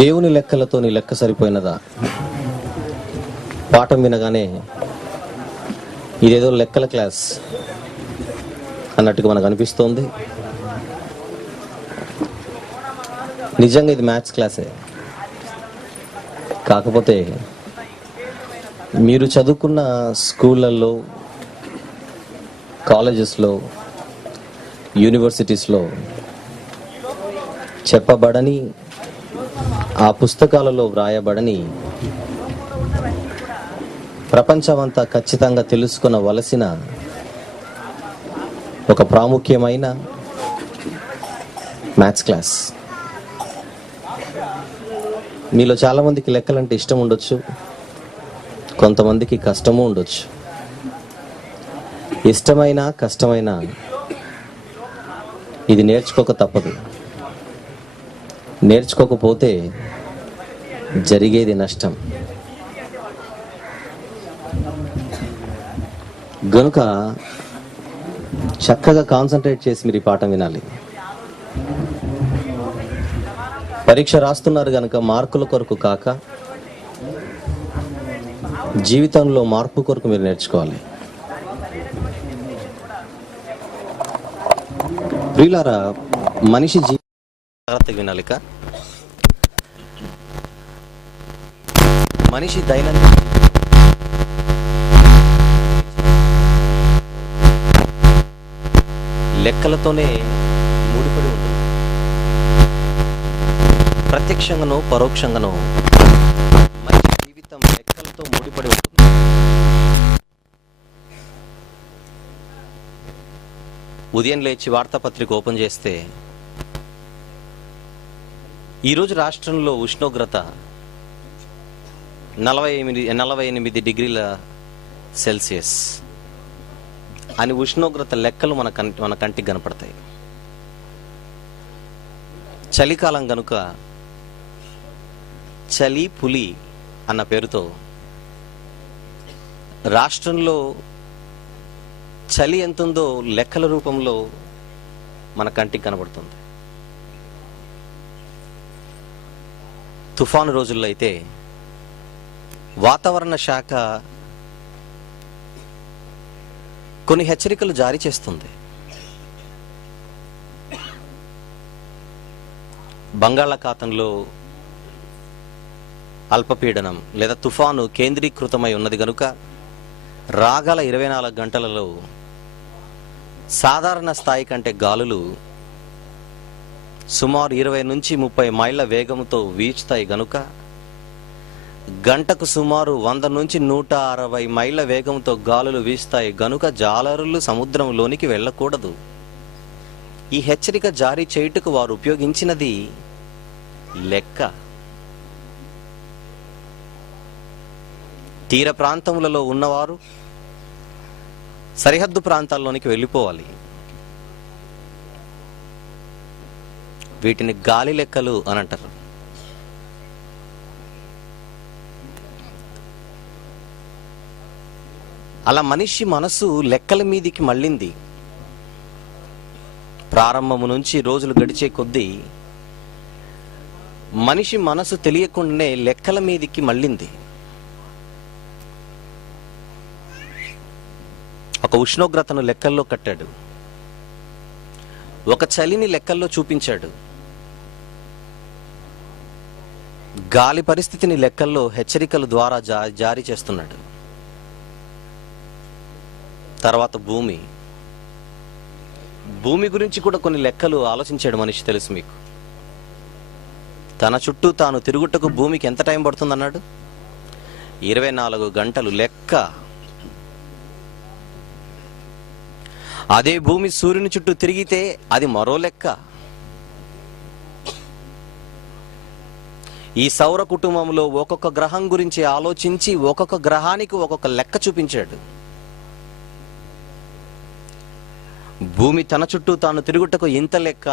దేవుని లెక్కలతో నీ లెక్క సరిపోయినదా? పాఠం వినగానే ఇదేదో లెక్కల క్లాస్ అన్నట్టుగా మనకు అనిపిస్తోంది. నిజంగా ఇది మ్యాథ్స్ క్లాసే. కాకపోతే మీరు చదువుకున్న స్కూళ్ళల్లో, కాలేజెస్లో, యూనివర్సిటీస్లో చెప్పబడని, ఆ పుస్తకాలలో వ్రాయబడని, ప్రపంచమంతా ఖచ్చితంగా తెలుసుకొనవలసిన ఒక ప్రాముఖ్యమైన మ్యాథ్స్ క్లాస్. మీలో చాలామందికి లెక్కలంటే ఇష్టం ఉండొచ్చు, కొంతమందికి కష్టము ఉండొచ్చు. ఇష్టమైన కష్టమైన ఇది నేర్చుకోక తప్పదు. నేర్చుకోకపోతే జరిగేది నష్టం. గనుక చక్కగా కాన్సన్ట్రేట్ చేసి మీరు ఈ పాఠం వినాలి. పరీక్ష రాస్తున్నారు కనుక మార్కుల కొరకు కాక జీవితంలో మార్పు కొరకు మీరు నేర్చుకోవాలి. ప్రియులారా, మనిషి జాగ్రత్తగా వినాలిక. మనిషి దైనందిన లెక్కలతోనే ముడిపడి ఉంటుంది. ప్రత్యక్షంగానో పరోక్షంగానో మనిషి జీవితం లెక్కలతో ముడిపడి ఉంటుంది. ఉదయం లేచి వార్తాపత్రిక ఓపెన్ చేస్తే ఈరోజు రాష్ట్రంలో ఉష్ణోగ్రత 48 డిగ్రీల సెల్సియస్ అని ఉష్ణోగ్రత లెక్కలు మన కంటికి కనపడతాయి. చలికాలం గనుక చలి పులి అన్న పేరుతో రాష్ట్రంలో చలి ఎంతుందో లెక్కల రూపంలో మన కంటికి కనబడుతుంది. తుఫాను రోజుల్లో అయితే వాతావరణ శాఖ కొన్ని హెచ్చరికలు జారీ చేస్తుంది. బంగాళాఖాతంలో అల్పపీడనం లేదా తుఫాను కేంద్రీకృతమై ఉన్నది కనుక రాగల 24 గంటలలో సాధారణ స్థాయి కంటే గాలులు సుమారు 20 నుంచి 30 మైళ్ళ వేగంతో వీచుతాయి గనుక గంటకు సుమారు 100 నుంచి 160 మైళ్ళ వేగంతో గాలులు వీస్తాయి గనుక జాలరులు సముద్రంలోనికి వెళ్ళకూడదు. ఈ హెచ్చరిక జారీ చేయుటకు వారు ఉపయోగించినది లెక్క. తీర ప్రాంతములలో ఉన్నవారు సరిహద్దు ప్రాంతాల్లోనికి వెళ్ళిపోవాలి. వీటిని గాలి లెక్కలు అని అంటారు. అలా మనిషి మనసు లెక్కల మీదికి మళ్ళింది. ప్రారంభము నుంచి రోజులు గడిచే కొద్దీ మనిషి మనసు తెలియకుండానే లెక్కల మీదికి మళ్ళింది. ఒక ఉష్ణోగ్రతను లెక్కల్లో కట్టాడు, ఒక చలిని లెక్కల్లో చూపించాడు, గాలి పరిస్థితిని లెక్కల్లో హెచ్చరికల ద్వారా జారీ చేస్తున్నాడు. తర్వాత భూమి గురించి కూడా కొన్ని లెక్కలు ఆలోచించాడు మనిషి. తెలుసు మీకు, తన చుట్టూ తాను తిరుగుటకు భూమికి ఎంత టైం పడుతుందన్నాడు? 24 గంటలు లెక్క. అదే భూమి సూర్యుని చుట్టూ తిరిగితే అది మరో లెక్క. ఈ సౌర కుటుంబంలో ఒక్కొక్క గ్రహం గురించి ఆలోచించి ఒక్కొక్క గ్రహానికి ఒక్కొక్క లెక్క చూపించాడు. భూమి తన చుట్టూ తాను తిరుగుటకు ఇంత లెక్క,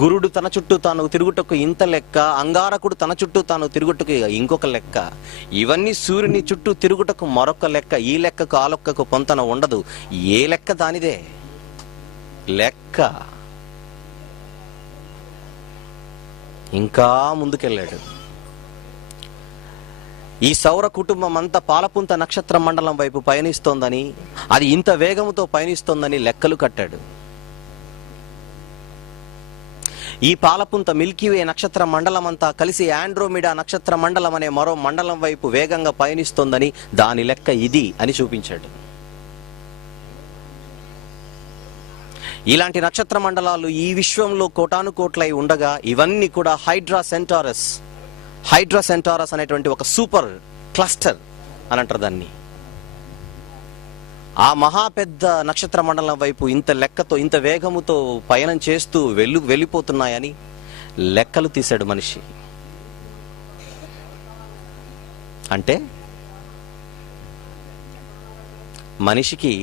గురుడు తన చుట్టూ తాను తిరుగుటకు ఇంత లెక్క, అంగారకుడు తన చుట్టూ తాను తిరుగుటకు ఇంకొక లెక్క. ఇవన్నీ సూర్యుని చుట్టూ తిరుగుటకు మరొక లెక్క. ఈ లెక్కకు ఆ లెక్కకు పొంతన ఉండదు. ఏ లెక్క దానిదే లెక్క. ఇంకా ముందుకెళ్ళాడు. ఈ సౌర కుటుంబం అంతా పాలపుంత నక్షత్ర మండలం వైపు పయనిస్తోందని, అది ఇంత వేగంతో పయనిస్తోందని లెక్కలు కట్టాడు. ఈ పాలపుంత మిల్కీవే నక్షత్ర మండలం అంతా కలిసి ఆండ్రోమిడా నక్షత్ర మండలం అనే మరో మండలం వైపు వేగంగా పయనిస్తోందని దాని లెక్క ఇది అని చూపించాడు. ఇలాంటి నక్షత్ర మండలాలు ఈ విశ్వంలో కోటాను కోట్లై ఉండగా ఇవన్నీ కూడా హైడ్రా సెంటారస్ అనేటువంటి ఒక సూపర్ క్లస్టర్ అని అంటారు దాన్ని. ఆ మహా పెద్ద నక్షత్ర మండలం వైపు ఇంత లెక్కతో ఇంత వేగముతో పయనం చేస్తూ వెళ్ళిపోతున్నాయని లెక్కలు తీశాడు మనిషి. అంటే మనిషికి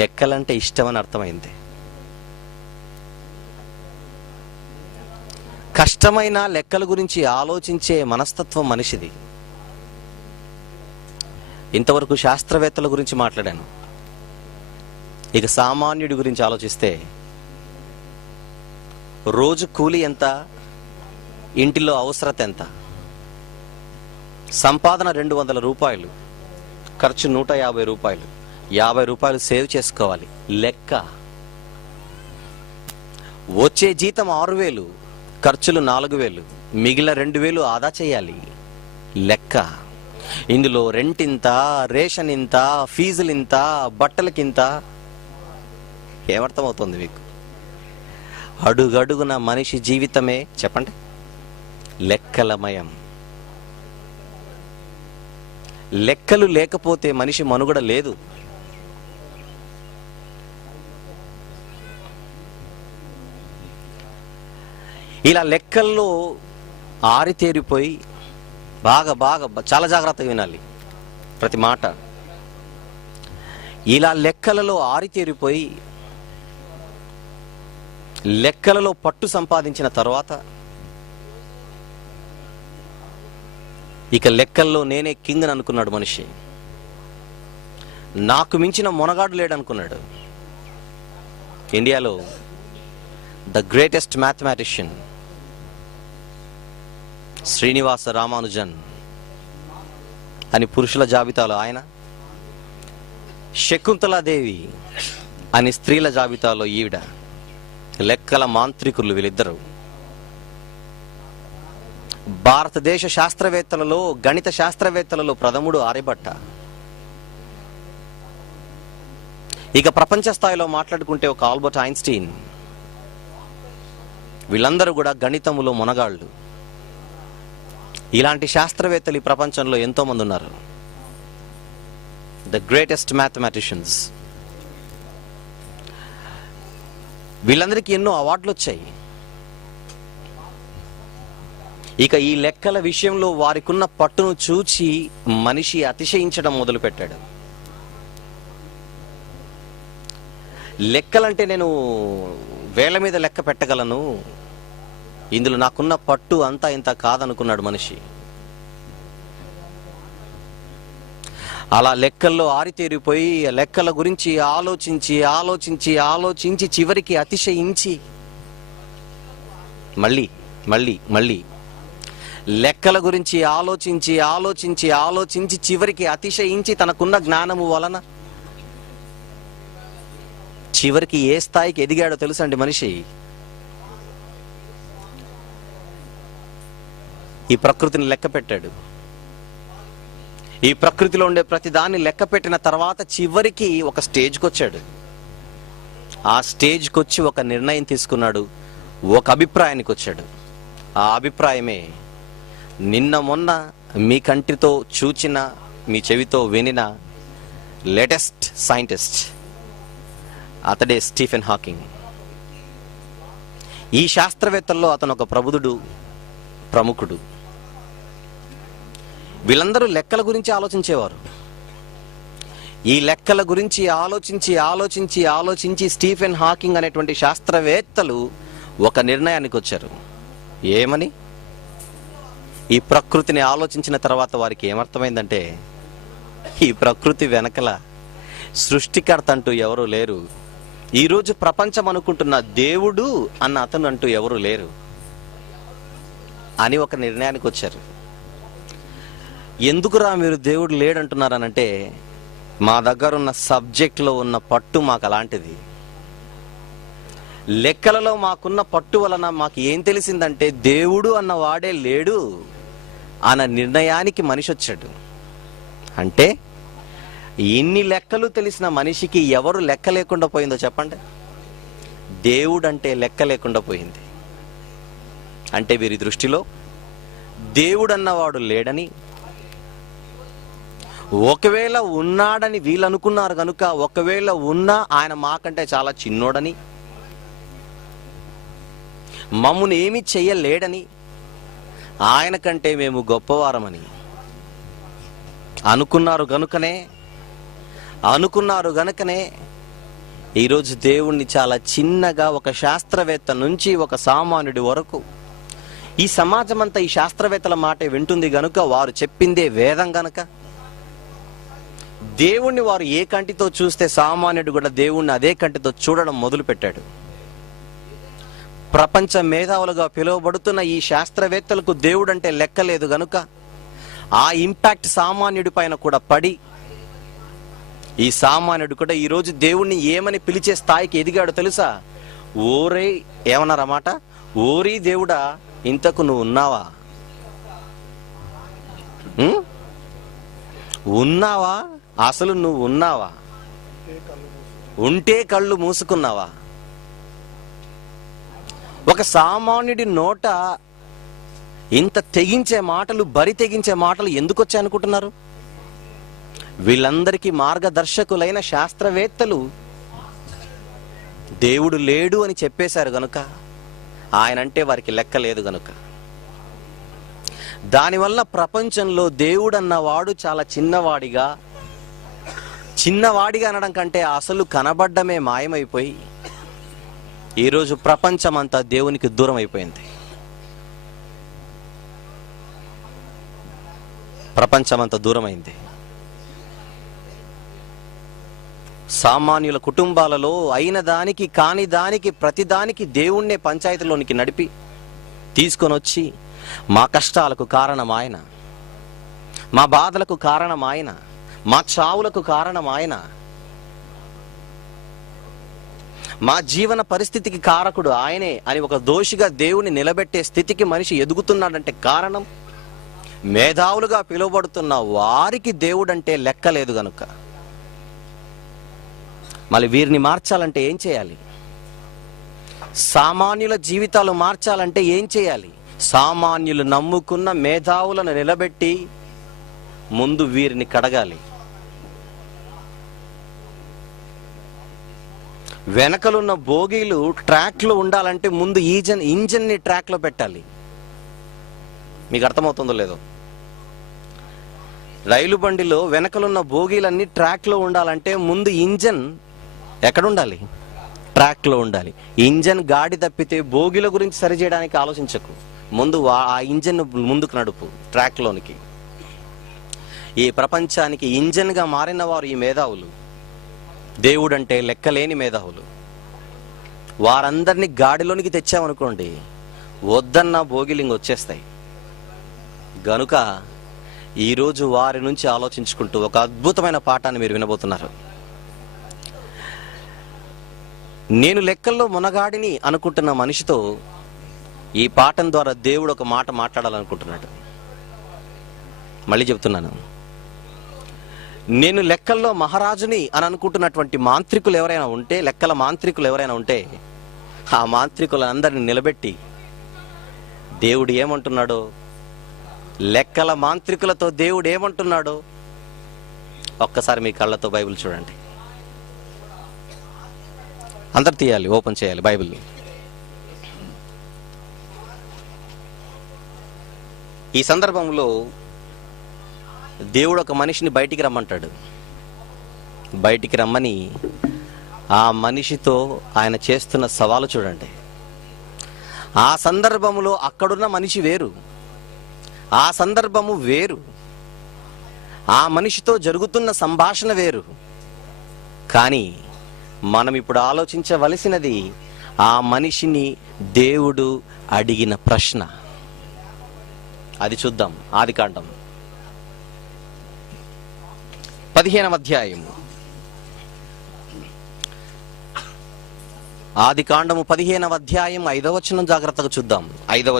లెక్కలంటే ఇష్టమని అర్థమైంది. కష్టమైన లెక్కల గురించి ఆలోచించే మనస్తత్వం మనిషిది. ఇంతవరకు శాస్త్రవేత్తల గురించి మాట్లాడాను. ఇక సామాన్యుడి గురించి ఆలోచిస్తే రోజు కూలి ఎంత, ఇంటిలో అవసరత ఎంత, సంపాదన 200 రూపాయలు, ఖర్చు 150 రూపాయలు, 50 రూపాయలు సేవ్ చేసుకోవాలి లెక్క. వచ్చే జీతం 6000, ఖర్చులు 4000, మిగిలిన 2000 ఆదా చేయాలి లెక్క. ఇందులో రెంట్ ఇంత, రేషన్ ఇంత, ఫీజులు ఇంత, బట్టలకింత. ఏమర్థమవుతుంది మీకు? అడుగడుగున మనిషి జీవితమే చెప్పండి లెక్కలమయం. లెక్కలు లేకపోతే మనిషి మనుగడ లేదు. ఇలా లెక్కల్లో ఆరితేరిపోయి బాగా చాలా జాగ్రత్తగా వినాలి ప్రతి మాట. ఇలా లెక్కలలో ఆరితేరిపోయి లెక్కలలో పట్టు సంపాదించిన తర్వాత ఇక లెక్కల్లో నేనే కింగ్ అని అనుకున్నాడు మనిషి. నాకు మించిన మొనగాడు లేడనుకున్నాడు. ఇండియాలో the greatest mathematician Srinivasa Ramanujan అని పురుషుల జాబితాలో ఆయన, శకుంతలాదేవి అని స్త్రీల జాబితాలో ఈవిడ. లెక్కల మాంత్రికులు వీళ్ళిద్దరు. భారతదేశ శాస్త్రవేత్తలలో, గణిత శాస్త్రవేత్తలలో ప్రథముడు ఆర్యభట్ట. ఇక ప్రపంచ స్థాయిలో మాట్లాడుకుంటే ఒక ఆల్బర్ట్ ఐన్స్టీన్. వీళ్ళందరూ కూడా గణితములో మొనగాళ్ళు. ఇలాంటి శాస్త్రవేత్తలు ఈ ప్రపంచంలో ఎంతో మంది ఉన్నారు. The greatest mathematicians. వీళ్ళందరికీ ఎన్నో అవార్డులు వచ్చాయి. ఇక ఈ లెక్కల విషయంలో వారికున్న పట్టును చూచి మనిషి అతిశయించడం మొదలుపెట్టాడు. లెక్కలంటే నేను వేల మీద లెక్క పెట్టగలను, ఇందులో నాకున్న పట్టు అంతా ఇంత కాదనుకున్నాడు మనిషి. అలా లెక్కల్లో ఆరితేరిపోయి లెక్కల గురించి ఆలోచించి చివరికి అతిశయించి మళ్ళీ లెక్కల గురించి ఆలోచించి చివరికి అతిశయించి తనకున్న జ్ఞానము వలన చివరికి ఏ స్థాయికి ఎదిగాడో తెలుసండి మనిషి? ఈ ప్రకృతిని లెక్క పెట్టాడు. ఈ ప్రకృతిలో ఉండే ప్రతి దాన్ని లెక్క పెట్టిన తర్వాత చివరికి ఒక స్టేజ్కి వచ్చాడు. ఆ స్టేజ్కి వచ్చి ఒక నిర్ణయం తీసుకున్నాడు, ఒక అభిప్రాయానికి వచ్చాడు. ఆ అభిప్రాయమే నిన్న మొన్న మీ కంటితో చూచిన, మీ చెవితో వినిన లేటెస్ట్ సైంటిస్ట్, అతడే స్టీఫెన్ హాకింగ్. ఈ శాస్త్రవేత్తల్లో అతను ఒక ప్రముఖుడు. వీళ్ళందరూ లెక్కల గురించి ఆలోచించేవారు. ఈ లెక్కల గురించి ఆలోచించి స్టీఫెన్ హాకింగ్ అనేటువంటి శాస్త్రవేత్తలు ఒక నిర్ణయానికి వచ్చారు. ఏమని? ఈ ప్రకృతిని ఆలోచించిన తర్వాత వారికి ఏమర్థమైందంటే, ఈ ప్రకృతి వెనకల సృష్టికర్త అంటూ ఎవరు లేరు. ఈరోజు ప్రపంచం అనుకుంటున్న దేవుడు అన్న అతను అంటూ ఎవరు లేరు అని ఒక నిర్ణయానికి వచ్చారు. ఎందుకురా మీరు దేవుడు లేడంటున్నారనంటే, మా దగ్గర ఉన్న సబ్జెక్ట్లో ఉన్న పట్టు మాకు అలాంటిది. లెక్కలలో మాకున్న పట్టు వలన మాకు ఏం తెలిసిందంటే, దేవుడు అన్న వాడే లేడు అన్న నిర్ణయానికి మనిషి వచ్చాడు. అంటే ఇన్ని లెక్కలు తెలిసిన మనిషికి ఎవరు లెక్క లేకుండా పోయిందో చెప్పండి? దేవుడు అంటే లెక్క లేకుండా పోయింది. అంటే వీరి దృష్టిలో దేవుడు అన్నవాడు లేడని, ఒకవేళ ఉన్నాడని వీళ్ళు అనుకున్నారు కనుక, ఒకవేళ ఉన్నా ఆయన మాకంటే చాలా చిన్నోడని, మమ్మును ఏమీ చెయ్యలేడని, ఆయన కంటే మేము గొప్పవారమని అనుకున్నారు గనుకనే ఈరోజు దేవుణ్ణి చాలా చిన్నగా, ఒక శాస్త్రవేత్త నుంచి ఒక సామాన్యుడి వరకు ఈ సమాజం అంతా ఈ శాస్త్రవేత్తల మాట వింటుంది గనుక, వారు చెప్పిందే వేదం గనక దేవుణ్ణి వారు ఏ కంటితో చూస్తే సామాన్యుడు కూడా దేవుణ్ణి అదే కంటితో చూడడం మొదలు పెట్టాడు. ప్రపంచ మేధావులుగా పిలువబడుతున్న ఈ శాస్త్రవేత్తలకు దేవుడు అంటే లెక్కలేదు గనుక ఆ ఇంపాక్ట్ సామాన్యుడి పైన కూడా పడి, ఈ సామాన్యుడు కూడా ఈరోజు దేవుణ్ణి ఏమని పిలిచే స్థాయికి ఎదిగాడు తెలుసా? ఓరే ఏమన్నారన్నమాట, ఓరీ దేవుడా, ఇంతకు నువ్వు ఉన్నావా? ఉన్నావా? అసలు నువ్వు ఉన్నావా? ఉంటే కళ్ళు మూసుకున్నావా? ఒక సామాన్యుడి నోట ఇంత తెగించే మాటలు, బరి తెగించే మాటలు ఎందుకు వచ్చాయనుకుంటున్నారు? వీళ్ళందరికీ మార్గదర్శకులైన శాస్త్రవేత్తలు దేవుడు లేడు అని చెప్పేశారు గనుక, ఆయనంటే వారికి లెక్క లేదు గనుక, దానివల్ల ప్రపంచంలో దేవుడు అన్నవాడు చాలా చిన్నవాడిగా అనడం కంటే అసలు కనబడ్డమే మాయమైపోయి ఈరోజు ప్రపంచమంతా దేవునికి దూరం అయిపోయింది. ప్రపంచమంతా దూరమైంది. సామాన్యుల కుటుంబాలలో అయిన దానికి కాని దానికి ప్రతిదానికి దేవుణ్ణే పంచాయతీలోనికి నడిపి తీసుకొని వచ్చి, మా కష్టాలకు కారణం ఆయన, మా బాధలకు కారణం ఆయన, మా చావులకు కారణం ఆయన, మా జీవన పరిస్థితికి కారకుడు ఆయనే అని ఒక దోషిగా దేవుని నిలబెట్టే స్థితికి మనిషి ఎదుగుతున్నాడంటే కారణం మేధావులుగా పిలువబడుతున్న వారికి దేవుడంటే లెక్కలేదు గనుక. మళ్ళీ వీరిని మార్చాలంటే ఏం చేయాలి? సామాన్యుల జీవితాలు మార్చాలంటే ఏం చేయాలి? సామాన్యులు నమ్ముకున్న మేధావులను నిలబెట్టి ముందు వీరిని కడగాలి. వెనకలున్న బోగీలు ట్రాక్లో ఉండాలంటే ముందు ఇంజన్ని ట్రాక్లో పెట్టాలి. మీకు అర్థమవుతుందో లేదో? రైలు బండిలో వెనకలున్న బోగీలన్నీ ట్రాక్లో ఉండాలంటే ముందు ఇంజన్ ఎక్కడుండాలి? ట్రాక్లో ఉండాలి. ఇంజన్ గాడి తప్పితే బోగీల గురించి సరిచేయడానికి ఆలోచించకు, ముందు ఆ ఇంజన్ ముందుకు నడుపు ట్రాక్లోనికి. ఈ ప్రపంచానికి ఇంజన్గా మారిన వారు ఈ మేధావులు, దేవుడంటే లెక్కలేని మేధావులు. వారందరినీ గాడిలోనికి తెచ్చామనుకోండి, వద్దన్న భోగిలింగ్ వచ్చేస్తాయి గనుక ఈరోజు వారి నుంచి ఆలోచించుకుంటూ ఒక అద్భుతమైన పాఠాన్ని మీరు వినబోతున్నారు. నేను లెక్కల్లో మునగాడిని అనుకుంటున్న మనిషితో ఈ పాఠం ద్వారా దేవుడు ఒక మాట మాట్లాడాలనుకుంటున్నాడు. మళ్ళీ చెప్తున్నాను, నేను లెక్కల్లో మహారాజుని అని అనుకుంటున్నటువంటి మాంత్రికులు ఎవరైనా ఉంటే, లెక్కల మాంత్రికులు ఎవరైనా ఉంటే, ఆ మాంత్రికులందరిని నిలబెట్టి దేవుడు ఏమంటున్నాడో, లెక్కల మాంత్రికులతో దేవుడు ఏమంటున్నాడో ఒక్కసారి మీ కళ్ళతో బైబిల్ చూడండి. అందరు తీయాలి, ఓపెన్ చేయాలి బైబిల్. ఈ సందర్భంలో దేవుడు ఒక మనిషిని బయటికి రమ్మంటాడు. బయటికి రమ్మని ఆ మనిషితో ఆయన చేస్తున్న సవాలు చూడండి. ఆ సందర్భంలో అక్కడున్న మనిషి వేరు, ఆ సందర్భము వేరు, ఆ మనిషితో జరుగుతున్న సంభాషణ వేరు. కానీ మనం ఇప్పుడు ఆలోచించవలసినది ఆ మనిషిని దేవుడు అడిగిన ప్రశ్న. అది చూద్దాం. ఆదికాండం 15వ అధ్యాయము, ఆది కాండము 15వ అధ్యాయం 5వ వచనం జాగ్రత్తగా చూద్దాం. 5వ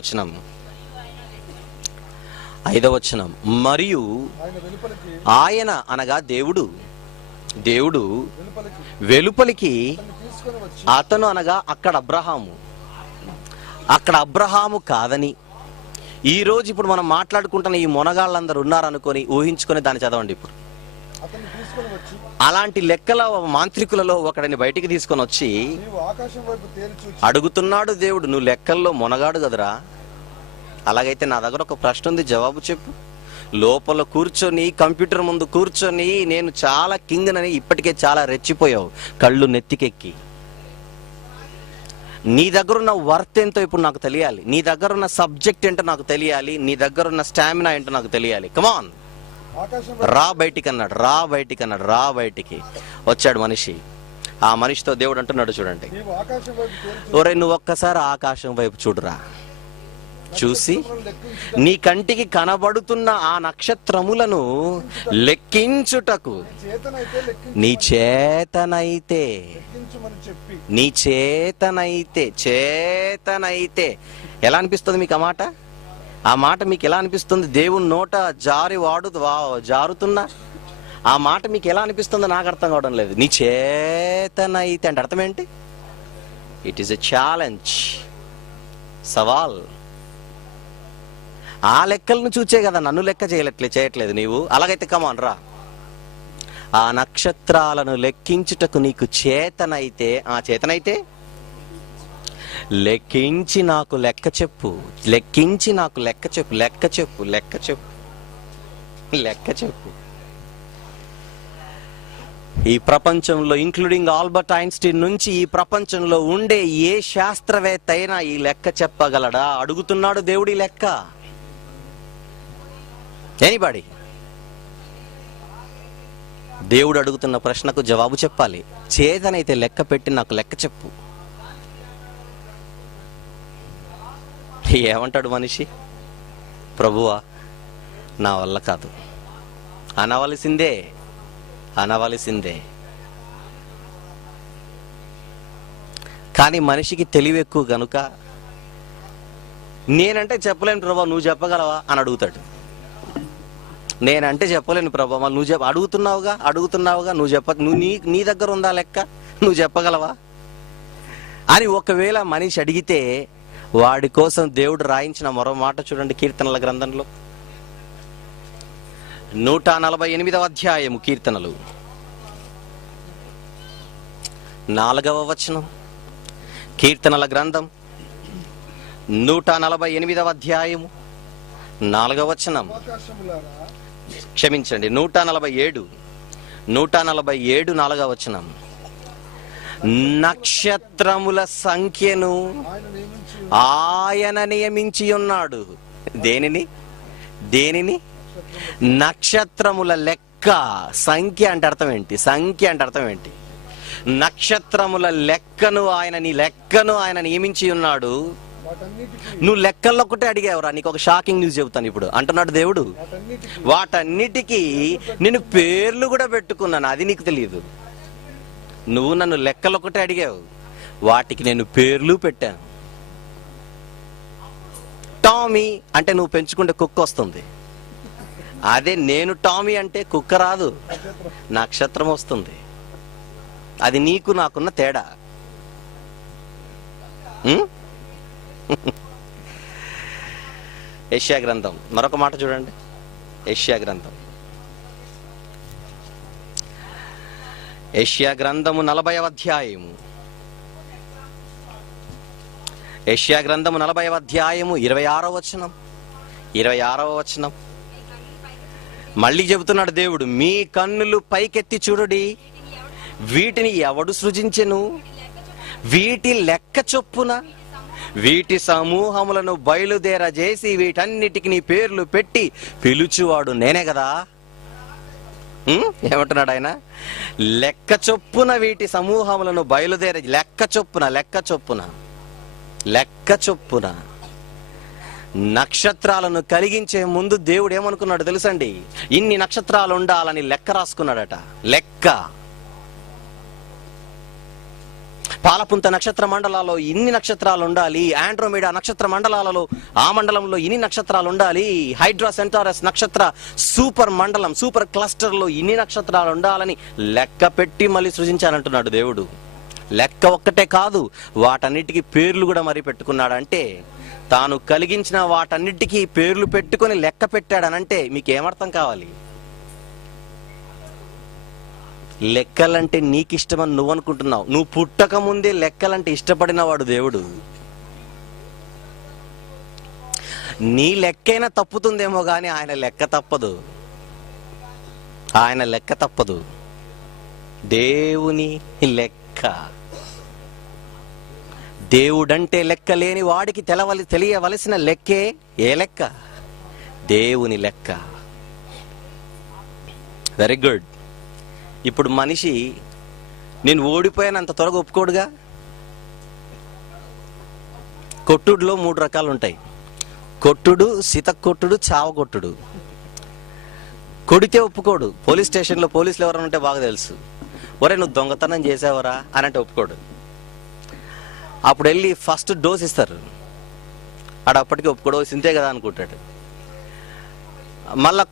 వచనం, మరియు ఆయన అనగా దేవుడు వెలుపలికి అతను అనగా అక్కడ అబ్రహాము కాదని, ఈ రోజు ఇప్పుడు మనం మాట్లాడుకుంటున్న ఈ మొనగాళ్ళందరూ ఉన్నారనుకొని ఊహించుకొని దాన్ని చదవండి. ఇప్పుడు అలాంటి లెక్కల మాంత్రికులలో ఒకడిని బయటికి తీసుకొని వచ్చి అడుగుతున్నాడు దేవుడు, నువ్వు లెక్కల్లో మొనగాడు కదరా? అలాగైతే నా దగ్గర ఒక ప్రశ్న ఉంది, జవాబు చెప్పు. లోపల కూర్చొని కంప్యూటర్ ముందు కూర్చొని నేను చాలా కింగ్నని ఇప్పటికే చాలా రెచ్చిపోయావు, కళ్ళు నెత్తికెక్కి. నీ దగ్గర ఉన్న వర్త్ ఏంటో ఇప్పుడు నాకు తెలియాలి, నీ దగ్గర ఉన్న సబ్జెక్ట్ ఏంటో నాకు తెలియాలి, నీ దగ్గర ఉన్న స్టామినా ఏంటో నాకు తెలియాలి. కమాన్, రా బయటికి అన్నాడు. రా బయటికి వచ్చాడు మనిషి. ఆ మనిషితో దేవుడు అంటున్నాడు, చూడండి, ఒరే నువ్వు ఒక్కసారి ఆకాశం వైపు చూడురా, చూసి నీ కంటికి కనబడుతున్న ఆ నక్షత్రములను లెక్కించుటకు నీ చేతనైతే ఎలా అనిపిస్తుంది మీకు ఆ మాట మీకు ఎలా అనిపిస్తుంది? దేవుని నోట జారుతున్నా ఆ మాట మీకు ఎలా అనిపిస్తుందో నాకు అర్థం కావడం లేదు. నీ చేతనైతే అంటే అర్థం ఏంటి? ఇట్ ఈస్ ఎ ఛాలెంజ్, సవాల్. ఆ లెక్కలను చూచే కదా నన్ను లెక్క చేయట్లేదు నీవు. అలాగైతే కమాన్ రా, ఆ నక్షత్రాలను లెక్కించుటకు నీకు చేతనైతే, ఆ చేతనైతే లెక్కించి నాకు లెక్క చెప్పు. ఈ ప్రపంచంలో ఇంక్లూడింగ్ ఆల్బర్ట్ ఐన్స్టీన్ నుంచి ఈ ప్రపంచంలో ఉండే ఏ శాస్త్రవేత్త అయినా ఈ లెక్క చెప్పగలడా? అడుగుతున్నాడు దేవుడి లెక్క. ఎనీబడి? దేవుడు అడుగుతున్న ప్రశ్నకు జవాబు చెప్పాలి. చేతనైతే లెక్క పెట్టి నాకు లెక్క చెప్పు. ఏమంటాడు మనిషి? ప్రభువా నా వల్ల కాదు. అనవలసిందే. కానీ మనిషికి తెలివి ఎక్కువ కనుక నేనంటే చెప్పలేను ప్రభా, నువ్వు చెప్పగలవా అని అడుగుతాడు. నేనంటే చెప్పలేను ప్రభా, మళ్ళీ నువ్వు అడుగుతున్నావుగా నువ్వు నీ దగ్గర ఉందా లెక్క, నువ్వు చెప్పగలవా అని ఒకవేళ మనిషి అడిగితే వాడి కోసం దేవుడు రాయించిన మరో మాట చూడండి, కీర్తనల గ్రంథంలో 148వ అధ్యాయము, కీర్తనలు 4వ వచనం. కీర్తనల గ్రంథం 148వ అధ్యాయము 4వ వచనం. క్షమించండి, 147 4వ వచనం. నక్షత్రముల సంఖ్యను ఆయన నియమించి ఉన్నాడు. దేనిని? నక్షత్రముల లెక్క. సంఖ్య అంటే అర్థం ఏంటి? నక్షత్రముల లెక్కను ఆయన నియమించి ఉన్నాడు. నువ్వు లెక్కల్లో ఒకటే అడిగావురా, నీకు ఒక షాకింగ్ న్యూస్ చెబుతాను ఇప్పుడు. అంటున్నాడు దేవుడు, వాటన్నిటికీ నేను పేర్లు కూడా పెట్టుకున్నాను, అది నీకు తెలియదు. నువ్వు నన్ను లెక్కలు ఒకటే అడిగావు, వాటికి నేను పేర్లు పెట్టాను. టామీ అంటే నువ్వు పెంచుకుంటే కుక్క వస్తుంది, అదే నేను టామీ అంటే కుక్క రాదు, నక్షత్రం వస్తుంది. అది నీకు నాకున్న తేడా. యెషయా గ్రంథం మరొక మాట చూడండి. యెషయా గ్రంథము 40వ అధ్యాయము. యెషయా గ్రంథము 40వ అధ్యాయము 26వ వచనం. మళ్ళీ చెబుతున్నాడు దేవుడు, మీ కన్నులు పైకెత్తి చూడుడి, వీటిని ఎవడు సృజించెను? వీటి లెక్క చొప్పున వీటి సమూహములను బయలుదేరజేసి వీటన్నిటికి నీ పేర్లు పెట్టి పిలుచువాడు నేనే కదా. ఏమంటున్నాడు ఆయన? లెక్క చొప్పున వీటి సమూహములను బయలుదేర, లెక్క చొప్పున నక్షత్రాలను కలిగించే ముందు దేవుడు ఏమనుకున్నాడు తెలుసండి? ఇన్ని నక్షత్రాలు ఉండాలని లెక్క రాసుకున్నాడట. లెక్క. పాలపుంత నక్షత్ర మండలాల్లో ఇన్ని నక్షత్రాలు ఉండాలి, ఆండ్రోమీడా నక్షత్ర మండలాలలో ఆ మండలంలో ఇన్ని నక్షత్రాలు ఉండాలి, హైడ్రా సెంటారస్ నక్షత్ర సూపర్ మండలం సూపర్ క్లస్టర్ లో ఇన్ని నక్షత్రాలు ఉండాలని లెక్క పెట్టి మళ్ళీ సృజించానంటున్నాడు దేవుడు. లెక్క ఒక్కటే కాదు, వాటన్నిటికీ పేర్లు కూడా మరి పెట్టుకున్నాడంటే, తాను కలిగించిన వాటన్నిటికీ పేర్లు పెట్టుకొని లెక్క పెట్టాడనంటే మీకేమర్థం కావాలి? లెక్కలంటే నీకు ఇష్టమని నువ్వు అనుకుంటున్నావు. నువ్వు పుట్టక ముందే లెక్కలంటే ఇష్టపడిన వాడు దేవుడు. నీ లెక్కైనా తప్పుతుందేమో కానీ ఆయన లెక్క తప్పదు. ఆయన లెక్క తప్పదు. దేవుని లెక్క. దేవుడంటే లెక్క లేని వాడికి తెలియవలసిన లెక్కే ఏ లెక్క? దేవుని లెక్క. Very good. ఇప్పుడు మనిషి నేను ఓడిపోయానంత త్వరగా ఒప్పుకోడుగా. కొట్టుడులో 3 రకాలు ఉంటాయి: కొట్టుడు, సితక్కొట్టుడు, చావగొట్టుడు. కొడితే ఒప్పుకోడు. పోలీస్ స్టేషన్లో పోలీసులు ఎవరైనా ఉంటే బాగా తెలుసు. ఒరే నువ్వు దొంగతనం చేసావరా అని అంటే ఒప్పుకోడు. అప్పుడు వెళ్ళి ఫస్ట్ డోస్ ఇస్తారు. అప్పటికి ఒప్పుకోడు, సింతే కదా అనుకుంటాడు. మళ్ళా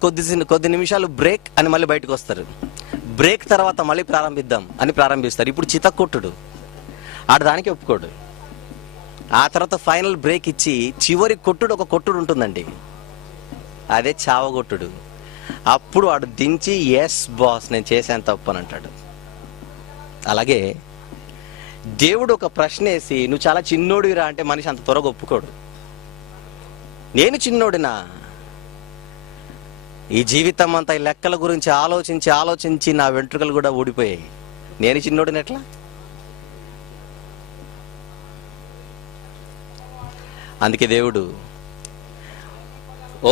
కొద్ది నిమిషాలు బ్రేక్ అని మళ్ళీ బయటకు వస్తారు. బ్రేక్ తర్వాత మళ్ళీ ప్రారంభిద్దాం అని ప్రారంభిస్తారు. ఇప్పుడు చితక్కొట్టుడు. దానికి ఒప్పుకోడు. ఆ తర్వాత ఫైనల్ బ్రేక్ ఇచ్చి చివరి కొట్టుడు ఒక కొట్టుడు ఉంటుందండి, అదే చావగొట్టుడు. అప్పుడు వాడు దించి ఎస్ బాస్ నేను చేశాను తప్పు అని అంటాడు. అలాగే దేవుడు ఒక ప్రశ్న వేసి నువ్వు చాలా చిన్నోడిరా అంటే మనిషి అంత త్వరగా ఒప్పుకోడు. నేను చిన్నోడినా? ఈ జీవితం అంతా ఈ లెక్కల గురించి ఆలోచించి నా వెంట్రుకలు కూడా ఊడిపోయాయి. నేను చిన్నోడిని ఎట్లా? అందుకే దేవుడు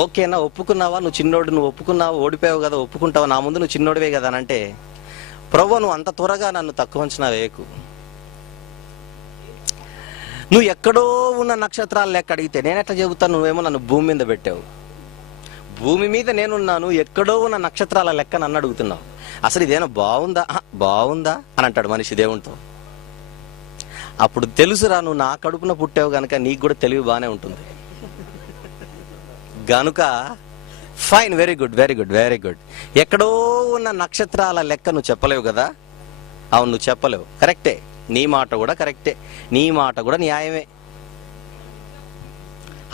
ఓకేనా, ఒప్పుకున్నావా, నువ్వు చిన్నోడు, నువ్వు ఒప్పుకున్నావు, ఓడిపోయావు కదా, ఒప్పుకుంటావా, నా ముందు నువ్వు చిన్నోడివే కదా అని అంటే, ప్రభువా నువ్వు అంత త్వరగా నన్ను తక్కువ అంచనా వేయకు. నువ్వు ఎక్కడో ఉన్న నక్షత్రాలు లెక్క అడిగితే నేను ఎట్లా చెబుతాను? నువ్వేమో నన్ను భూమి మీద పెట్టావు. భూమి మీద నేనున్నాను, ఎక్కడో ఉన్న నక్షత్రాల లెక్క నన్ను అడుగుతున్నావు. అసలు ఇదేనా బాగుందా అని అంటాడు మనిషి దేవునితో. అప్పుడు తెలుసురా నువ్వు నా కడుపున పుట్టావు గనుక నీకు కూడా తెలివి బాగానే ఉంటుంది గనుక fine, very good very good very good. ఎక్కడో ఉన్న నక్షత్రాల లెక్క నువ్వు చెప్పలేవు కదా. అవును, నువ్వు చెప్పలేవు, కరెక్టే. నీ మాట కూడా కరెక్టే, నీ మాట కూడా న్యాయమే.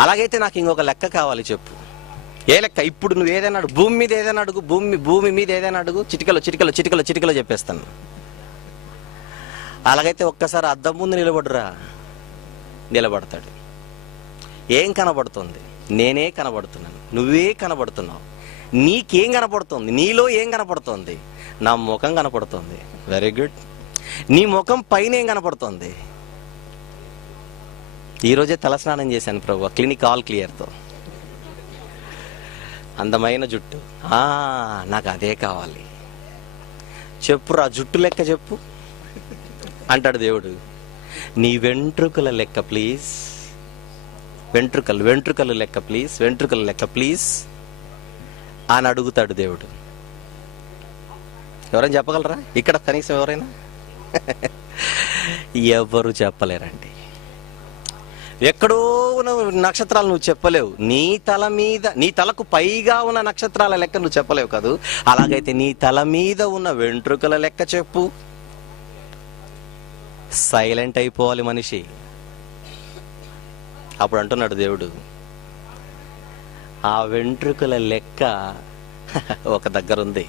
అలాగైతే నాకు ఇంకొక లెక్క కావాలి, చెప్పు. ఏ లెక్క? ఇప్పుడు నువ్వు ఏదైనా అడుగు, భూమి మీద ఏదైనా అడుగు, భూమి మీద ఏదైనా అడుగు, చిటికలో చెప్పేస్తాను. అలాగైతే ఒక్కసారి అద్దం ముందు నిలబడతాడు. ఏం కనబడుతుంది? నేనే కనబడుతున్నాను, నువ్వే కనబడుతున్నావు. నీకేం కనపడుతుంది? నీలో ఏం కనపడుతుంది? నా ముఖం కనపడుతుంది. Very good. నీ ముఖం పైన ఏం కనపడుతుంది? ఈరోజే తలస్నానం చేశాను ప్రభు, క్లినిక్ ఆల్ క్లియర్తో. అందమైన జుట్టు, నాకు అదే కావాలి. చెప్పురా జుట్టు లెక్క చెప్పు అంటాడు దేవుడు. నీ వెంట్రుకల లెక్క ప్లీజ్, వెంట్రుకలు లెక్క ప్లీజ్, వెంట్రుకల లెక్క ప్లీజ్ అని అడుగుతాడు దేవుడు. ఎవరైనా చెప్పగలరా ఇక్కడ? కనీసం ఎవరైనా? ఎవరు చెప్పలేరండి. ఎక్కడో ఉన్న నక్షత్రాలు నువ్వు చెప్పలేవు. నీ తలకు పైగా ఉన్న నక్షత్రాల లెక్క నువ్వు చెప్పలేవు కాదు. అలాగైతే నీ తల మీద ఉన్న వెంట్రుకల లెక్క చెప్పు. సైలెంట్ అయిపోవాలి మనిషి. అప్పుడు అంటున్నాడు దేవుడు, ఆ వెంట్రుకల లెక్క ఒక దగ్గర ఉంది.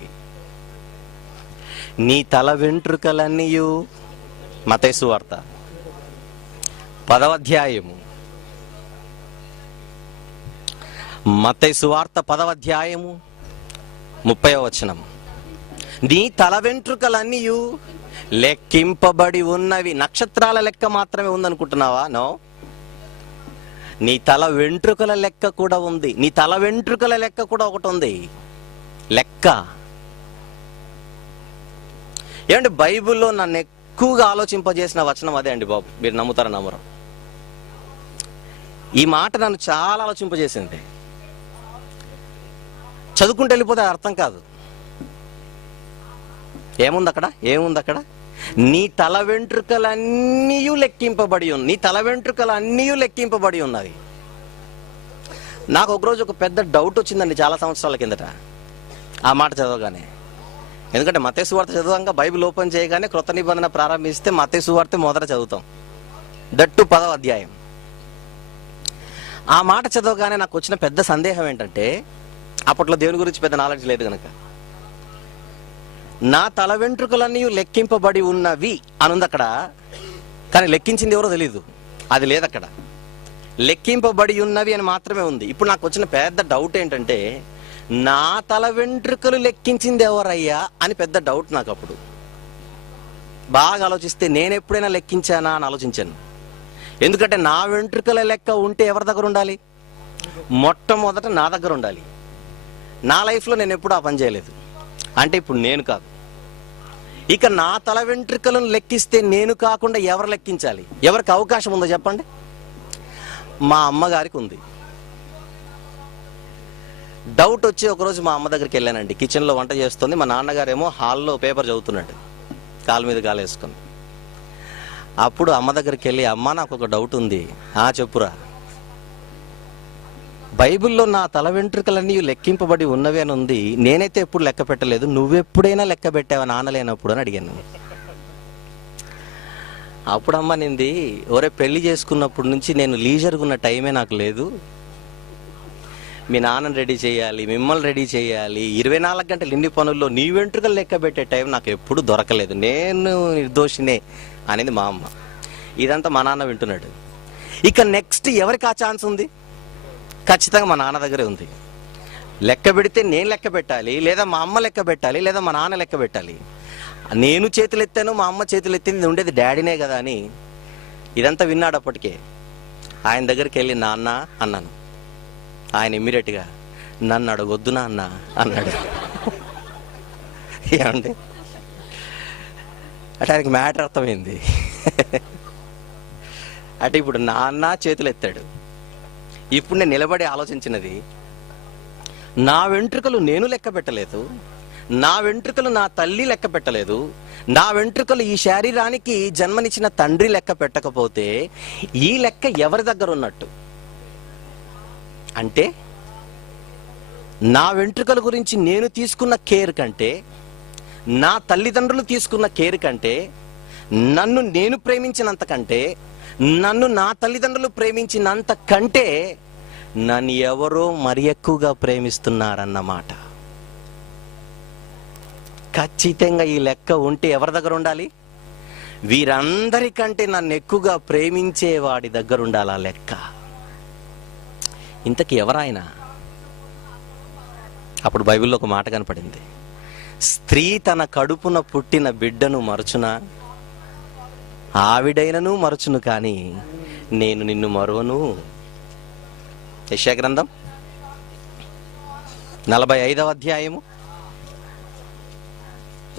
నీ తల వెంట్రుకలన్నీయు, మత్తయి సువార్త 10వ అధ్యాయము, మత్తయి సువార్త 10వ అధ్యాయము 30వ వచనం. నీ తల వెంట్రుకలన్నీయు లెక్కింపబడి ఉన్నవి. నక్షత్రాల లెక్క మాత్రమే ఉందనుకుంటున్నావా? నో, నీ తల వెంట్రుకల లెక్క కూడా ఉంది. నీ తల వెంట్రుకల లెక్క కూడా ఒకటి ఉంది, లెక్క. ఏమంటే బైబిల్లో నన్ను ఎక్కువగా ఆలోచింపజేసిన వచనం అదే అండి బాబు. మీరు నమ్ముతారా నమ్మరు? ఈ మాట నన్ను చాలా ఆలోచింపజేసింది. చదువుకుంటూ వెళ్ళిపోతే అర్థం కాదు. ఏముంది అక్కడ? నీ తల వెంట్రుకలన్నీ లెక్కింపబడి ఉన్నవి. నాకు ఒకరోజు ఒక పెద్ద డౌట్ వచ్చిందండి, చాలా సంవత్సరాల కిందట ఆ మాట చదవగానే. ఎందుకంటే మత్తయి సువార్త చదవంగా, బైబిల్ ఓపెన్ చేయగానే క్రొత్త నిబంధన ప్రారంభిస్తే మత్తయి సువార్త మొదట చదువుతాం, దట్టు 10వ అధ్యాయం. ఆ మాట చదవగానే నాకు వచ్చిన పెద్ద సందేహం ఏంటంటే, అప్పట్లో దేవుని గురించి పెద్ద నాలెడ్జ్ లేదు కనుక, నా తల వెంట్రుకలన్నీ లెక్కింపబడి ఉన్నవి అనుంది అక్కడ, కానీ లెక్కించింది ఎవరో తెలీదు, అది లేదు అక్కడ. లెక్కింపబడి ఉన్నవి అని మాత్రమే ఉంది. ఇప్పుడు నాకు వచ్చిన పెద్ద డౌట్ ఏంటంటే, నా తల వెంట్రుకలు లెక్కించింది ఎవరయ్యా అని పెద్ద డౌట్ నాకు. అప్పుడు బాగా ఆలోచిస్తే నేను ఎప్పుడైనా లెక్కించానా అని ఆలోచించాను. ఎందుకంటే నా వెంట్రుకల లెక్క ఉంటే ఎవరి దగ్గర ఉండాలి? మొట్టమొదట నా దగ్గర ఉండాలి. నా లైఫ్లో నేను ఎప్పుడు ఆ పని చేయలేదు. అంటే ఇప్పుడు నేను కాదు, ఇక నా తల వెంట్రుకలను లెక్కిస్తే నేను కాకుండా ఎవరు లెక్కించాలి? ఎవరికి అవకాశం ఉందో చెప్పండి? మా అమ్మగారికి ఉంది. డౌట్ వచ్చి ఒకరోజు మా అమ్మ దగ్గరికి వెళ్ళానండి. కిచెన్లో వంట చేస్తుంది, మా నాన్నగారేమో హాల్లో పేపర్ చదువుతున్నాడు కాలు మీద కాలు వేసుకొని. అప్పుడు అమ్మ దగ్గరికి వెళ్ళి, అమ్మ నాకు ఒక డౌట్ ఉంది. చెప్పురా. బైబిల్లో నా తల వెంట్రుకలన్నీ లెక్కింపబడి ఉన్నవి అని ఉంది, నేనైతే ఎప్పుడు లెక్క పెట్టలేదు, నువ్వెప్పుడైనా లెక్క పెట్టావా నాన్న లేనప్పుడు అని అడిగాను. అప్పుడు అమ్మ నింది, ఒరే పెళ్లి చేసుకున్నప్పటి నుంచి నేను లీజర్గా ఉన్న టైమే నాకు లేదు. మీ నాన్నని రెడీ చేయాలి, మిమ్మల్ని రెడీ చేయాలి, 24 గంటలు ఇన్ని పనుల్లో నీ వెంట్రుకలు లెక్క పెట్టే టైం నాకు ఎప్పుడు దొరకలేదు, నేను నిర్దోషినే అనేది మా అమ్మ. ఇదంతా మా నాన్న వింటున్నాడు. ఇక నెక్స్ట్ ఎవరికి ఆ ఛాన్స్ ఉంది? ఖచ్చితంగా మా నాన్న దగ్గరే ఉంది. లెక్క పెడితే నేను లెక్క పెట్టాలి, లేదా మా అమ్మ లెక్క పెట్టాలి, లేదా మా నాన్న లెక్క పెట్టాలి. నేను చేతులు ఎత్తాను, మా అమ్మ చేతులు ఎత్తింది ఉండేది డాడీనే కదా అని ఇదంతా విన్నాడు. అప్పటికే ఆయన దగ్గరికి వెళ్ళి నాన్న అన్నాను. ఆయన ఇమ్మీడియట్గా నన్ను అడగొద్దు నాన్న అన్నాడు. ఏమండి అంటే ఆయనకి మ్యాటర్ అర్థమైంది. అంటే ఇప్పుడు నాన్న చేతులు ఎత్తాడు. ఇప్పుడు నేను నిలబడి ఆలోచించినది, నా వెంట్రుకలు నేను లెక్క పెట్టలేదు, నా వెంట్రుకలు నా తల్లి లెక్క పెట్టలేదు, నా వెంట్రుకలు ఈ శరీరానికి జన్మనిచ్చిన తండ్రి లెక్క పెట్టకపోతే ఈ లెక్క ఎవరి దగ్గర ఉన్నట్టు? అంటే నా వెంట్రుకల గురించి నేను తీసుకున్న కేర్ కంటే, నా తల్లిదండ్రులు తీసుకున్న కేర్ కంటే, నన్ను నేను ప్రేమించినంత కంటే, నన్ను నా తల్లిదండ్రులు ప్రేమించినంత కంటే నన్ను ఎవరో మరి ఎక్కువగా ప్రేమిస్తున్నారన్నమాట. ఖచ్చితంగా ఈ లెక్క ఉంటే ఎవరి దగ్గర ఉండాలి? వీరందరికంటే నన్ను ఎక్కువగా ప్రేమించే వాడి దగ్గర ఉండాలి ఆ లెక్క. ఇంతకీ ఎవరాయన? అప్పుడు బైబిల్లో ఒక మాట కనపడింది, స్త్రీ తన కడుపున పుట్టిన బిడ్డను మరచునా, ఆవిడైనను మరచును, కానీ నేను నిన్ను మరువను. యెషయా గ్రంథం 45వ అధ్యాయము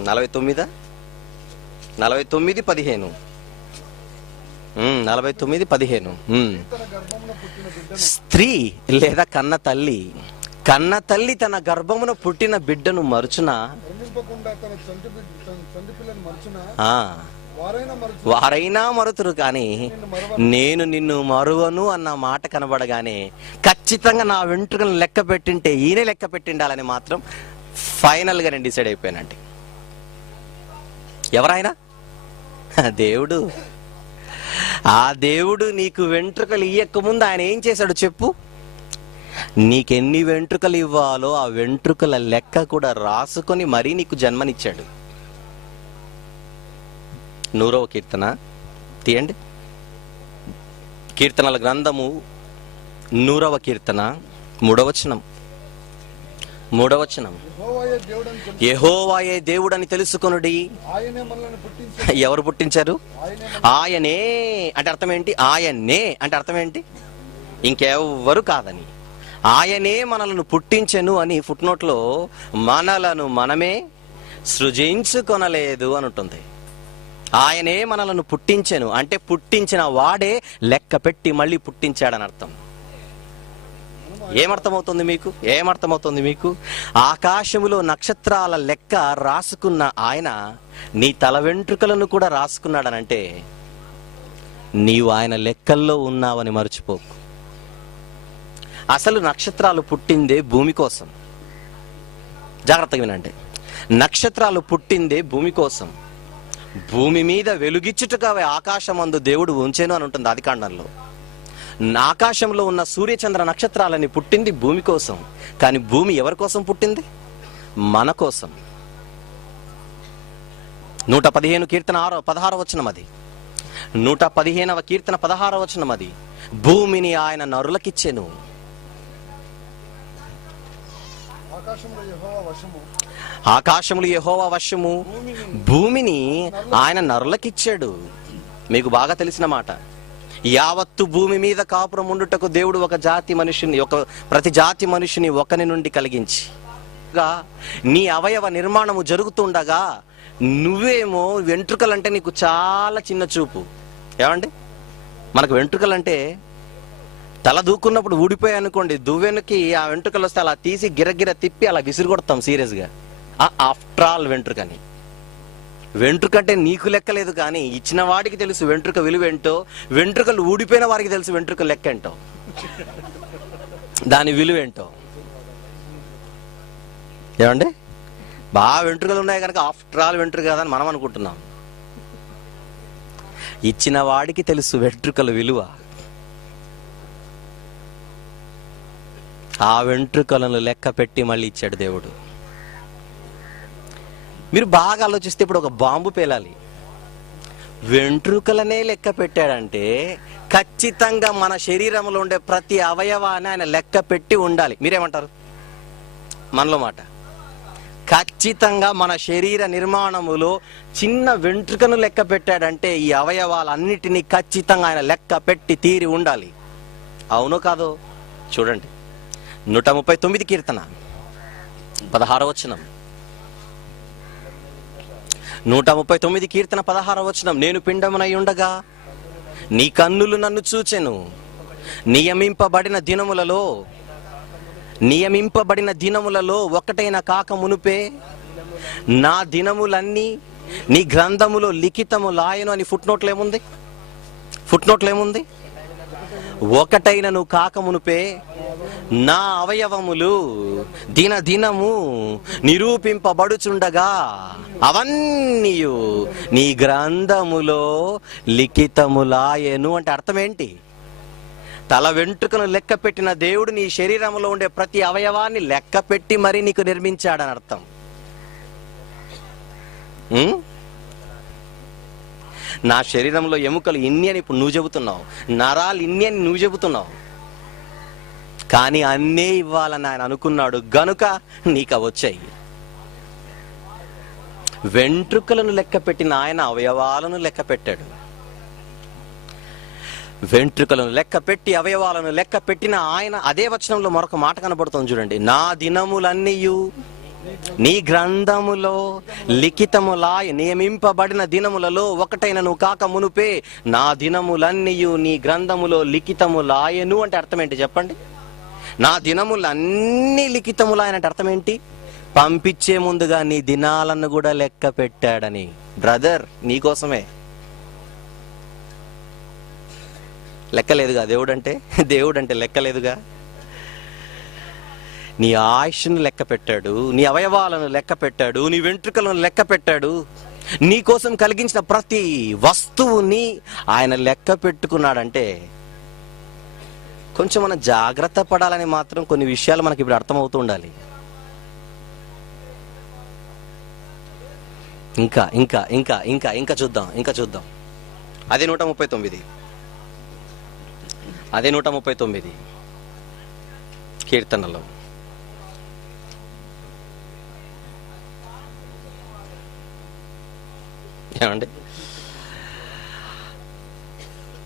49 49:15 49:15 స్త్రీ లేదా కన్న తల్లి తన గర్భమున పుట్టిన బిడ్డను మరుచునా, వారైనా మరుతురు, కానీ నేను నిన్ను మరువను అన్న మాట కనబడగానే ఖచ్చితంగా నా వెంట్రుకలను లెక్క పెట్టింటే ఈయనే లెక్క పెట్టిండాలని మాత్రం ఫైనల్గా నేను డిసైడ్ అయిపోయానండి. ఎవరైనా దేవుడు. ఆ దేవుడు నీకు వెంట్రుకలు ఇయ్యక ముందు ఆయన ఏం చేశాడు చెప్పు? నీకెన్ని వెంట్రుకలు ఇవ్వాలో ఆ వెంట్రుకల లెక్క కూడా రాసుకొని మరీ నీకు జన్మనిచ్చాడు. 100వ కీర్తన తీయండి. కీర్తనల గ్రంథము 100వ కీర్తన 3వ వచనం. యెహోవాయే దేవుడని తెలుసుకొనుడి. ఎవరు పుట్టించారు? ఆయనే. అంటే అర్థం ఏంటి? ఆయన్నే అంటే అర్థం ఏంటి? ఇంకెవ్వరు కాదని. ఆయనే మనలను పుట్టించెను అని ఫుట్నోట్లో మనలను మనమే సృజించుకొనలేదు అని ఉంటుంది. ఆయనే మనలను పుట్టించెను అంటే పుట్టించిన వాడే లెక్క పెట్టి మళ్ళీ పుట్టించాడని అర్థం. ఏమర్థమవుతుంది మీకు? ఆకాశములో నక్షత్రాల లెక్క రాసుకున్న ఆయన నీ తల వెంట్రుకలను కూడా రాసుకున్నాడనంటే నీవు ఆయన లెక్కల్లో ఉన్నావని మర్చిపోకు. అసలు నక్షత్రాలు పుట్టిందే భూమి కోసం. జాగ్రత్తగా వినండి, నక్షత్రాలు పుట్టిందే భూమి కోసం. భూమి మీద వెలుగిచ్చుటగా ఆకాశమందు దేవుడు ఉంచెను అని ఉంటుంది ఆదికాండంలో. ఆకాశంలో ఉన్న సూర్యచంద్ర నక్షత్రాలని పుట్టింది భూమి కోసం. కానీ భూమి ఎవరి కోసం పుట్టింది? మన కోసం. 115 కీర్తన 16వ వచనం అది. 115వ కీర్తన 16వ వచనం అది. భూమిని ఆయన నరులకిచ్చెను. ఆకాశములు యెహోవా వశము, భూమిని ఆయన నరులకిచ్చాడు. మీకు బాగా తెలిసిన మాట. యావత్తు భూమి మీద కాపురం ఉండుటకు దేవుడు ప్రతి జాతి మనుషుని ఒకని నుండి కలిగించి నీ అవయవ నిర్మాణము జరుగుతుండగా నువ్వేమో వెంట్రుకలంటే నీకు చాలా చిన్న చూపు. ఏమండి, మనకు వెంట్రుకలంటే తల దూకున్నప్పుడు ఊడిపోయాయి అనుకోండి, దువ్వెనకి ఆ వెంట్రుకలు వస్తే అలా తీసి గిరగిర తిప్పి అలా విసిరి కొడతాం సీరియస్గా. After all వెంట్రుకని. వెంట్రుకంటే నీకు లెక్కలేదు, కానీ ఇచ్చిన వాడికి తెలుసు వెంట్రుక విలువేంటో. వెంట్రుకలు ఊడిపోయిన వారికి తెలుసు వెంట్రుక లెక్క ఏంటో, దాని విలువేంటో. ఏమండి, బాగా వెంట్రుకలు ఉన్నాయి కనుక ఆఫ్టర్ ఆల్ వెంట్రుక కాదని మనం అనుకుంటున్నాం. ఇచ్చిన వాడికి తెలుసు వెంట్రుకల విలువ. ఆ వెంట్రుకలను లెక్క పెట్టి మళ్ళీ ఇచ్చాడు దేవుడు. మీరు బాగా ఆలోచిస్తే ఇప్పుడు ఒక బాంబు పేలాలి, వెంట్రుకలనే లెక్క పెట్టాడంటే ఖచ్చితంగా మన శరీరంలో ఉండే ప్రతి అవయవాన్ని ఆయన లెక్క పెట్టి ఉండాలి. మీరేమంటారు? మనలో మాట. ఖచ్చితంగా మన శరీర నిర్మాణములో చిన్న వెంట్రుకను లెక్క పెట్టాడంటే ఈ అవయవాలన్నిటినీ ఖచ్చితంగా ఆయన లెక్క పెట్టి తీరి ఉండాలి. అవునో కాదో చూడండి. 139 కీర్తన 16వ వచనం. 139 కీర్తన 16వ వచనం. నేను పిండమునై ఉండగా నీ కన్నులు నన్ను చూచెను. నియమింపబడిన దినములలో ఒకటైన కాక మునుపే నా దినములన్నీ నీ గ్రంథములో లిఖితములాయను అని ఫుట్ నోట్లో ఏముంది? ఒకటైనను కాక మునుపే నా అవయవములు దినము నిరూపింపబడుచుండగా అవన్నీయు నీ గ్రంథములో లిఖితములాయెను అంటే అర్థం ఏంటి? తల వెంట్రుకను లెక్క పెట్టిన దేవుడు నీ శరీరంలో ఉండే ప్రతి అవయవాన్ని లెక్క పెట్టి మరీ నీకు నిర్మించాడని అర్థం. నా శరీరంలో ఎముకలు ఇన్ని అని ఇప్పుడు నువ్వు చెబుతున్నావు, నరాలు ఇన్ని అని నువ్వు చెబుతున్నావు, కానీ అన్నే ఇవ్వాలని ఆయన అనుకున్నాడు గనుక నీకు వచ్చాయి. వెంట్రుకలను లెక్క పెట్టిన ఆయన అవయవాలను లెక్క పెట్టాడు. వెంట్రుకలను లెక్క పెట్టి అవయవాలను లెక్క పెట్టిన ఆయన అదే వచనంలో మరొక మాట కనబడుతుంది చూడండి. నా దినములన్నీయు నీ గ్రంథములో లిఖితములాయ, నియమింపబడిన దినములలో ఒకటైనను కాక మునుపే నా దినములన్నీయు నీ గ్రంథములో లిఖితములాయను అంటే అర్థం ఏంటి చెప్పండి? నా దినములన్నీ లిఖితములాయనంటే అర్థం ఏంటి? పంపించే ముందుగా నీ దినాలను కూడా లెక్క పెట్టాడని. బ్రదర్, నీకోసమే. లెక్కలేదుగా దేవుడంటే లెక్కలేదుగా. నీ ఆయుష్ను లెక్క పెట్టాడు, నీ అవయవాలను లెక్క పెట్టాడు, నీ వెంట్రుకలను లెక్క పెట్టాడు, నీ కోసం కలిగించిన ప్రతి వస్తువుని ఆయన లెక్క పెట్టుకున్నాడంటే కొంచెం మనం జాగ్రత్త పడాలని మాత్రం కొన్ని విషయాలు మనకి ఇప్పుడు అర్థమవుతూ ఉండాలి. ఇంకా ఇంకా ఇంకా ఇంకా ఇంకా చూద్దాం. అదే 139 కీర్తనలో ఏమండి,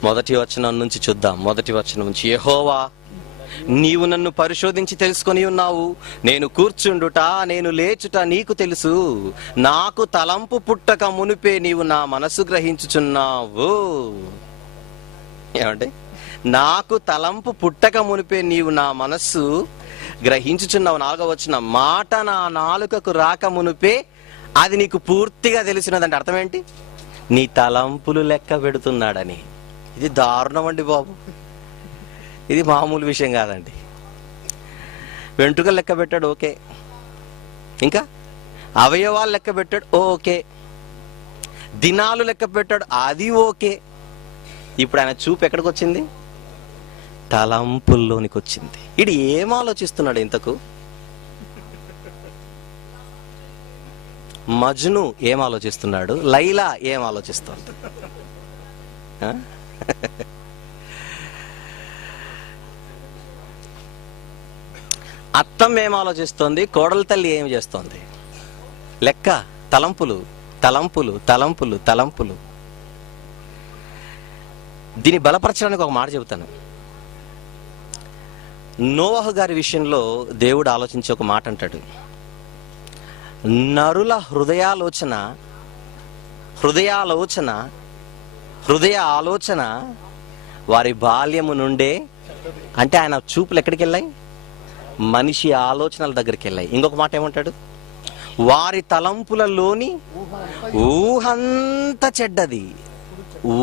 మొదటి వచనం నుంచి చూద్దాం. మొదటి వచనం నుంచి, యెహోవా నీవు నన్ను పరిశోధించి తెలుసుకొని ఉన్నావు. నేను కూర్చుండుట నేను లేచుట నీకు తెలుసు. నాకు తలంపు పుట్టక మునిపే నీవు నా మనసు గ్రహించుచున్నావు. ఏమంటే, నాకు తలంపు పుట్టక మునిపే నీవు నా మనస్సు గ్రహించుచున్నావు. 4వ వచనం, మాట నా నాలుకకు రాక మునిపే అది నీకు పూర్తిగా తెలిసినదంటే అర్థం ఏంటి? నీ తలంపులు లెక్క పెడుతున్నాడని. ఇది దారుణం అండి బాబు, ఇది మామూలు విషయం కాదండి. వెంట్రుకలు లెక్క పెట్టాడు, ఓకే. ఇంకా అవయవాలు లెక్క పెట్టాడు, ఓకే. దినాలు లెక్క పెట్టాడు, అది ఓకే. ఇప్పుడు ఆయన చూపు ఎక్కడికి వచ్చింది? తలంపుల్లోనికి వచ్చింది. ఇది ఏం ఆలోచిస్తున్నాడు ఇంతకు? మజ్ను ఏం ఆలోచిస్తున్నాడు? లైలా ఏం ఆలోచిస్తుంది? అత్తమ్మ ఏం ఆలోచిస్తోంది? కోడల తల్లి ఏం చేస్తోంది? లెక్క, తలంపులు తలంపులు తలంపులు తలంపులు. దీన్ని బలపరచడానికి ఒక మాట చెబుతాను. నోవహు గారి విషయంలో దేవుడు ఆలోచించి ఒక మాట అంటాడు, నరుల హృదయ ఆలోచన వారి బాల్యము నుండే. అంటే ఆయన చూపులు ఎక్కడికి వెళ్ళాయి? మనిషి ఆలోచనల దగ్గరికి వెళ్ళాయి. ఇంకొక మాట ఏమంటాడు? వారి తలంపులలోని ఊహంత చెడ్డది,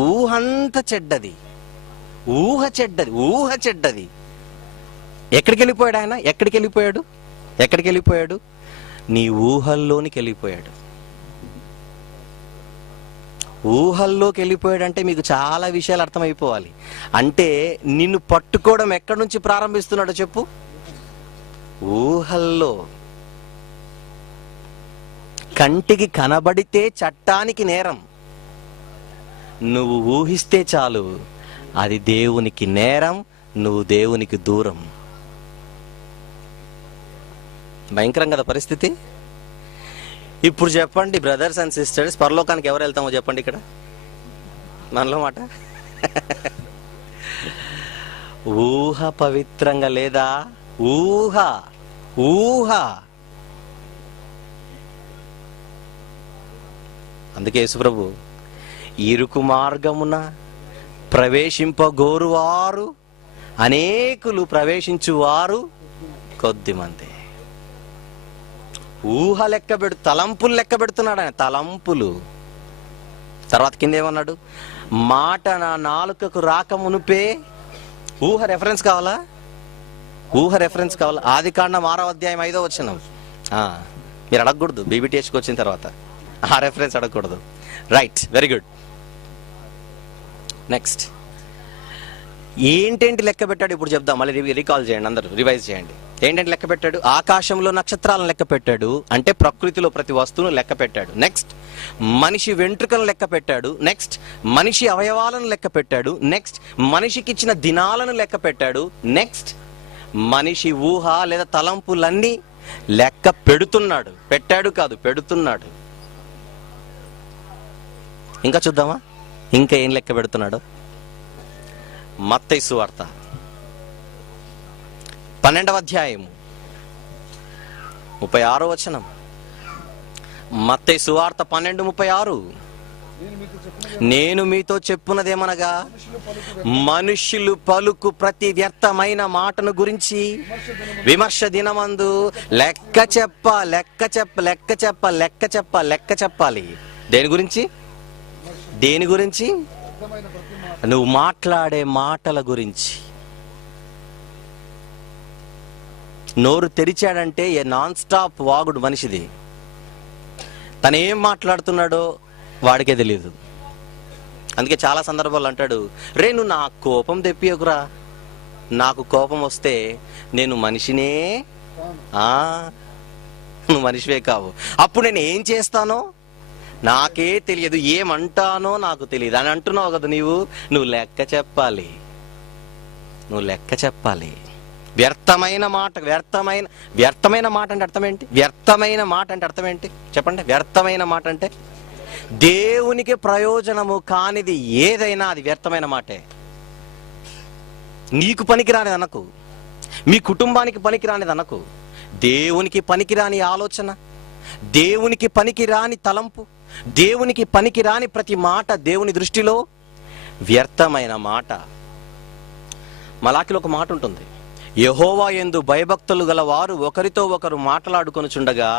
ఊహంత చెడ్డది, ఊహ చెడ్డది, ఊహ చెడ్డది. ఎక్కడికి వెళ్ళిపోయాడు ఆయన? ఎక్కడికి వెళ్ళిపోయాడు? ఎక్కడికి వెళ్ళిపోయాడు? నీ ఊహల్లోనికి వెళ్ళిపోయాడు. ఊహల్లోకి వెళ్ళిపోయాడంటే మీకు చాలా విషయాలు అర్థమైపోవాలి. అంటే నిన్ను పట్టుకోవడం ఎక్కడి నుంచి ప్రారంభిస్తున్నాడో చెప్పు? ఊహల్లో. కంటికి కనబడితే చట్టానికి నేరం, నువ్వు ఊహిస్తే చాలు అది దేవునికి నేరం, నువ్వు దేవునికి దూరం. భయంకరం కదా పరిస్థితి. ఇప్పుడు చెప్పండి బ్రదర్స్ అండ్ సిస్టర్స్, పరలోకానికి ఎవరు వెళ్తామో చెప్పండి. ఇక్కడ మనలో మాట ఊహ పవిత్రంగా లేదా? ఊహ ఊహ. అందుకే యేసుప్రభు, ఇరుకు మార్గమున ప్రవేశింపగోరువారు అనేకులు, ప్రవేశించువారు కొద్దిమంది. ఊహ లెక్క తలంపులు లెక్క పెడుతున్నాడు ఆయన, తలంపులు. తర్వాత కింద ఏమన్నాడు? మాట నా నాలుకకు రాక మునుపే. ఊహ రెఫరెన్స్ కావాలా? ఊహ రెఫరెన్స్ కావాలా? ఆదికాండం 6వ అధ్యాయం 5వ వచనం. మీరు అడగకూడదు, బీబీటీఎస్కి వచ్చిన తర్వాత ఆ రెఫరెన్స్ అడగకూడదు. Right, very good. నెక్స్ట్ ఏంటేంటి లెక్క పెట్టాడు ఇప్పుడు చెప్దాం. మళ్ళీ రీకాల్ చేయండి, అందరూ రివైజ్ చేయండి. ఏంటంటే లెక్క పెట్టాడు? ఆకాశంలో నక్షత్రాలను లెక్క పెట్టాడు, అంటే ప్రకృతిలో ప్రతి వస్తువును లెక్క పెట్టాడు. నెక్స్ట్ మనిషి వెంట్రుకలను లెక్క పెట్టాడు. నెక్స్ట్ మనిషి అవయవాలను లెక్క పెట్టాడు. నెక్స్ట్ మనిషికి ఇచ్చిన దినాలను లెక్క పెట్టాడు. నెక్స్ట్ మనిషి ఊహ లేదా తలంపులన్నీ లెక్క పెడుతున్నాడు. పెట్టాడు కాదు, పెడుతున్నాడు. ఇంకా చూద్దామా ఇంకా ఏం లెక్క పెడుతున్నాడు? మత్తయి సువార్త 12వ అధ్యాయము 36వ వచనం. మత్తయి సువార్త 12:36. నేను మీతో చెప్పున్నదేమనగా, మనుష్యులు పలుకు ప్రతి వ్యర్థమైన మాటను గురించి విమర్శ దినమందు లెక్క చెప్పాలి. దేని గురించి? దేని గురించి? నువ్వు మాట్లాడే మాటల గురించి. నోరు తెరిచాడంటే ఏ నాన్ స్టాప్ వాగుడు మనిషిది. తనేం మాట్లాడుతున్నాడో వాడికే తెలియదు. అందుకే చాలా సందర్భాలు అంటాడు, రే నువ్వు నా కోపం తెప్పియకురా, నాకు కోపం వస్తే నేను మనిషినే, నువ్వు మనిషివే కావు. అప్పుడు నేను ఏం చేస్తానో నాకే తెలియదు, ఏమంటానో నాకు తెలియదు అని అంటున్నావు కదా నువ్వు లెక్క చెప్పాలి. నువ్వు లెక్క చెప్పాలి. వ్యర్థమైన మాట అంటే అర్థం ఏంటి? వ్యర్థమైన మాట అంటే అర్థం ఏంటి చెప్పండి? వ్యర్థమైన మాట అంటే దేవునికి ప్రయోజనము కానిది ఏదైనా అది వ్యర్థమైన మాటే. నీకు పనికిరాని అనకు, మీ కుటుంబానికి పనికిరానిది అనకు. దేవునికి పనికిరాని ఆలోచన, దేవునికి పనికిరాని తలంపు, దేవునికి పనికిరాని ప్రతి మాట దేవుని దృష్టిలో వ్యర్థమైన మాట. మలాకిలో ఒక మాట ఉంటుంది, యెహోవా యందు భయభక్తులు గల వారు ఒకరితో ఒకరు మాట్లాడుకొనుచుండగా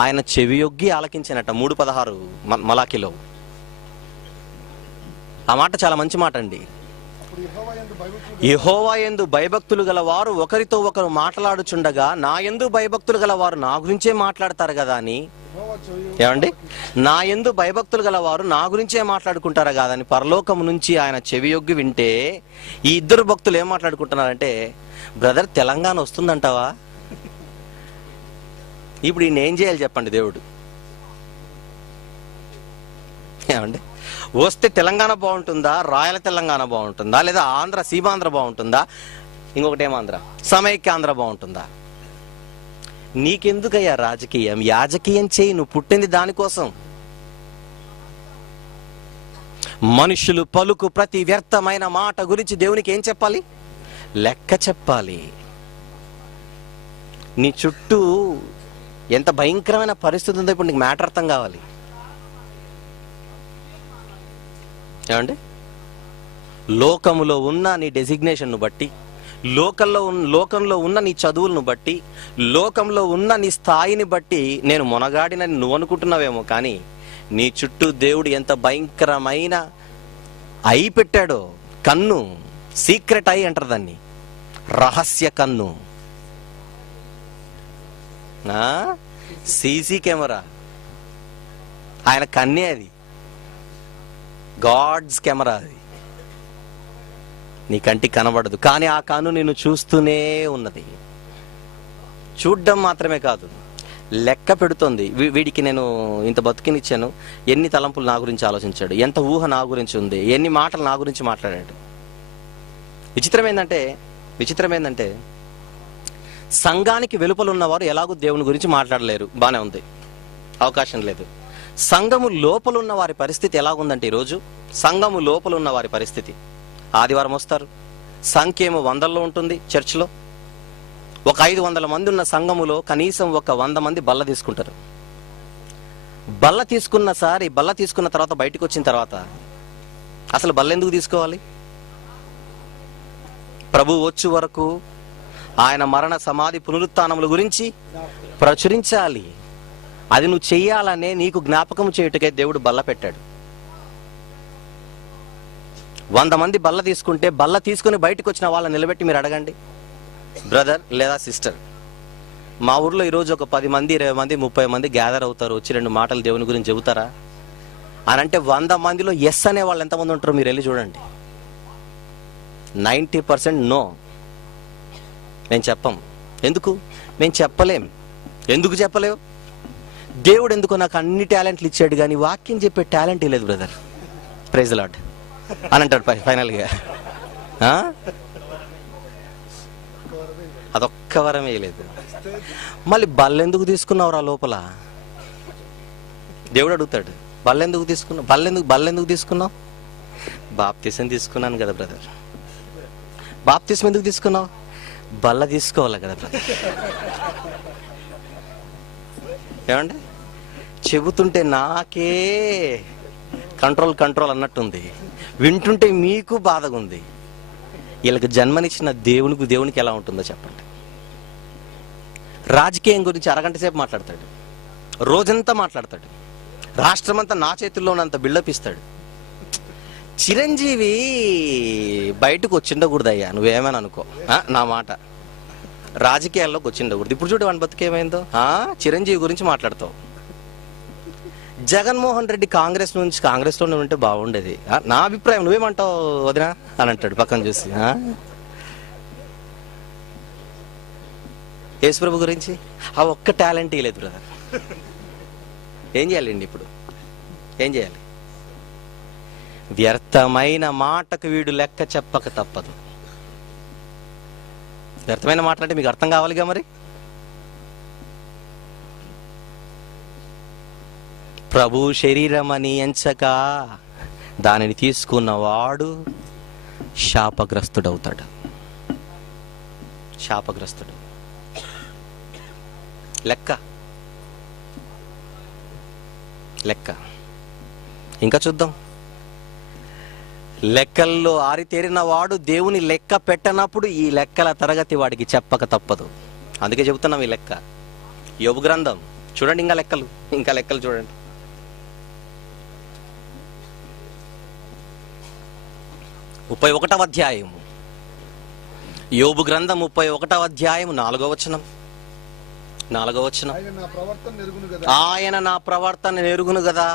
ఆయన చెవియొగ్గి ఆలకించినట్ట. 3:16 మలాకిలో. ఆ మాట చాలా మంచి మాట అండి. యెహోవా యందు భయభక్తులు గల వారు ఒకరితో ఒకరు మాట్లాడుచుండగా నా యందు భయభక్తులు గల వారు నా గురించే మాట్లాడతారు కదా అని. ఏమండి, నా యందు భయభక్తులు గల వారు నా గురించే మాట్లాడుకుంటారా కాదని పరలోకం నుంచి ఆయన చెవియొగ్గి వింటే ఈ ఇద్దరు భక్తులు ఏం మాట్లాడుకుంటున్నారంటే, బ్రదర్ తెలంగాణ వస్తుందంటావా? ఇప్పుడు ఈయన ఏం చేయాలి చెప్పండి దేవుడు? ఏమండి, వస్తే తెలంగాణ బాగుంటుందా, రాయల తెలంగాణ బాగుంటుందా, లేదా ఆంధ్ర సీమాంధ్ర బాగుంటుందా, ఇంకొకటి ఏమాంధ్ర సమైక్యాంధ్ర బాగుంటుందా? నీకెందుకయ్యా రాజకీయం? యాజకీయం చేయి, నువ్వు పుట్టింది దానికోసం. మనుషులు పలుకు ప్రతి వ్యర్థమైన మాట గురించి దేవునికి ఏం చెప్పాలి? లెక్క చెప్పాలి. నీ చుట్టూ ఎంత భయంకరమైన పరిస్థితి ఉందో ఇప్పుడు నీకు మ్యాటర్ అర్థం కావాలి. ఏమండి, లోకములో ఉన్న నీ డెసిగ్నేషన్ను బట్టి, లోకంలో ఉన్న నీ చదువులను బట్టి, లోకంలో ఉన్న నీ స్థాయిని బట్టి నేను మొనగాడినని నువ్వు అనుకుంటున్నావేమో, కానీ నీ చుట్టూ దేవుడు ఎంత భయంకరమైన ఐ పెట్టాడో. కన్ను, సీక్రెట్ ఐ అంటారు దాన్ని, రహస్య కన్ను. సీసీ కెమెరా ఆయన కన్నే, అది గాడ్స్ కెమెరా. అది నీ కంటికి కనబడదు, కానీ ఆ కన్ను నిన్ను చూస్తూనే ఉన్నది. చూడ్డం మాత్రమే కాదు, లెక్క పెడుతోంది. వీడికి నేను ఇంత బతుకినిచ్చాను, ఎన్ని తలంపులు నా గురించి ఆలోచించాడు, ఎంత ఊహ నా గురించి ఉంది, ఎన్ని మాటలు నా గురించి మాట్లాడాడు. విచిత్రం ఏంటంటే సంఘానికి వెలుపల ఉన్నవారు ఎలాగూ దేవుని గురించి మాట్లాడలేరు, బానే ఉంది, అవకాశం లేదు. సంఘము లోపల ఉన్న వారి పరిస్థితి ఎలాగుందంటే, ఈరోజు సంఘము లోపల ఉన్న వారి పరిస్థితి, ఆదివారం వస్తారు, సంఖ్య ఏమో 100లో ఉంటుంది. చర్చిలో ఒక 500 మంది ఉన్న సంఘములో కనీసం ఒక 100 మంది బల్ల తీసుకుంటారు. బల్ల తీసుకున్న తర్వాత బయటకు వచ్చిన తర్వాత అసలు బల్ల ఎందుకు తీసుకోవాలి? ప్రభు వచ్చే వరకు ఆయన మరణ సమాధి పునరుత్థానముల గురించి ప్రచురించాలి. అది నువ్వు చెయ్యాలనే నీకు జ్ఞాపకం చేయుటకే దేవుడు బల్ల పెట్టాడు. 100 మంది బల్ల తీసుకుంటే బల్ల తీసుకుని బయటకు వచ్చిన వాళ్ళని నిలబెట్టి మీరు అడగండి, బ్రదర్ లేదా సిస్టర్, మా ఊర్లో ఈరోజు ఒక 10 మంది 20 మంది 30 మంది గ్యాదర్ అవుతారు, వచ్చి 2 మాటలు దేవుని గురించి చెబుతారా అని అంటే 100 మందిలో ఎస్ అనే వాళ్ళు ఎంతమంది ఉంటారో మీరు వెళ్ళి చూడండి. 90% నో. మేము చెప్పం. ఎందుకు? మేము చెప్పలేం. ఎందుకు చెప్పలేవు? దేవుడు ఎందుకో నాకు అన్ని టాలెంట్లు ఇచ్చాడు కానీ వాక్యం చెప్పే టాలెంట్ లేదు బ్రదర్, ప్రైజ్ ది లార్డ్ అని అంటాడు ఫైనల్గా. అదొక్క వరం వేయలేదు. మళ్ళీ బల్లెందుకు తీసుకున్నావురా లోపల? దేవుడు అడుగుతాడు, బల్లెందుకు తీసుకున్నావు? బల్లెందుకు తీసుకున్నావు? బాప్తిసం తీసుకున్నాను కదా బ్రదర్. బాప్తిసం ఎందుకు తీసుకున్నావు? బల్ల తీసుకోవాలి కదా బ్రదర్. ఏమండి, చెబుతుంటే నాకే కంట్రోల్ అన్నట్టుంది, వింటుంటే మీకు బాధగా ఉంది. వీళ్ళకి జన్మనిచ్చిన దేవునికి ఎలా ఉంటుందో చెప్పండి. రాజకీయం గురించి అరగంట సేపు మాట్లాడతాడు, రోజంతా మాట్లాడతాడు, రాష్ట్రమంతా నా చేతుల్లో ఉన్నంత బిల్డప్ ఇస్తాడు. చిరంజీవి బయటకు వచ్చిండకూడదయ్యా, నువ్వేమైనా అనుకో, నా మాట, రాజకీయాల్లోకి వచ్చిండకూడదు. ఇప్పుడు చూడు వాని బతుకేమైందో. చిరంజీవి గురించి మాట్లాడతావు. జగన్మోహన్ రెడ్డి కాంగ్రెస్లోనే ఉంటే బాగుండేది, నా అభిప్రాయం, నువ్వేమంటావు వదినా అని అంటాడు పక్కన చూసి. యేసుప్రభు గురించి ఆ ఒక్క టాలెంట్ లేదు బ్రదర్. ఏం చేయాలండి ఇప్పుడు? ఏం చేయాలి? వ్యర్థమైన మాటకు వీడు లెక్క చెప్పక తప్పదు. వ్యర్థమైన మాట అంటే మీకు అర్థం కావాలిగా మరి. ప్రభు శరీరం అని ఎంచక దానిని తీసుకున్నవాడు శాపగ్రస్తుడవుతాడు. శాపగ్రస్తుడు. లెక్క లెక్క ఇంకా చూద్దాం. లెక్కల్లో ఆరితేరిన వాడు దేవుని లెక్క పెట్టనప్పుడు ఈ లెక్కల తరగతి వాడికి చెప్పక తప్పదు. అందుకే చెబుతున్నాం ఈ లెక్క. యోబు గ్రంథం చూడండి, ఇంకా లెక్కలు చూడండి. 31వ అధ్యాయం, యోబు గ్రంథం 31వ అధ్యాయం 4వ వచనం. ఆయన నా ప్రవర్తన ఎరుగును గదా,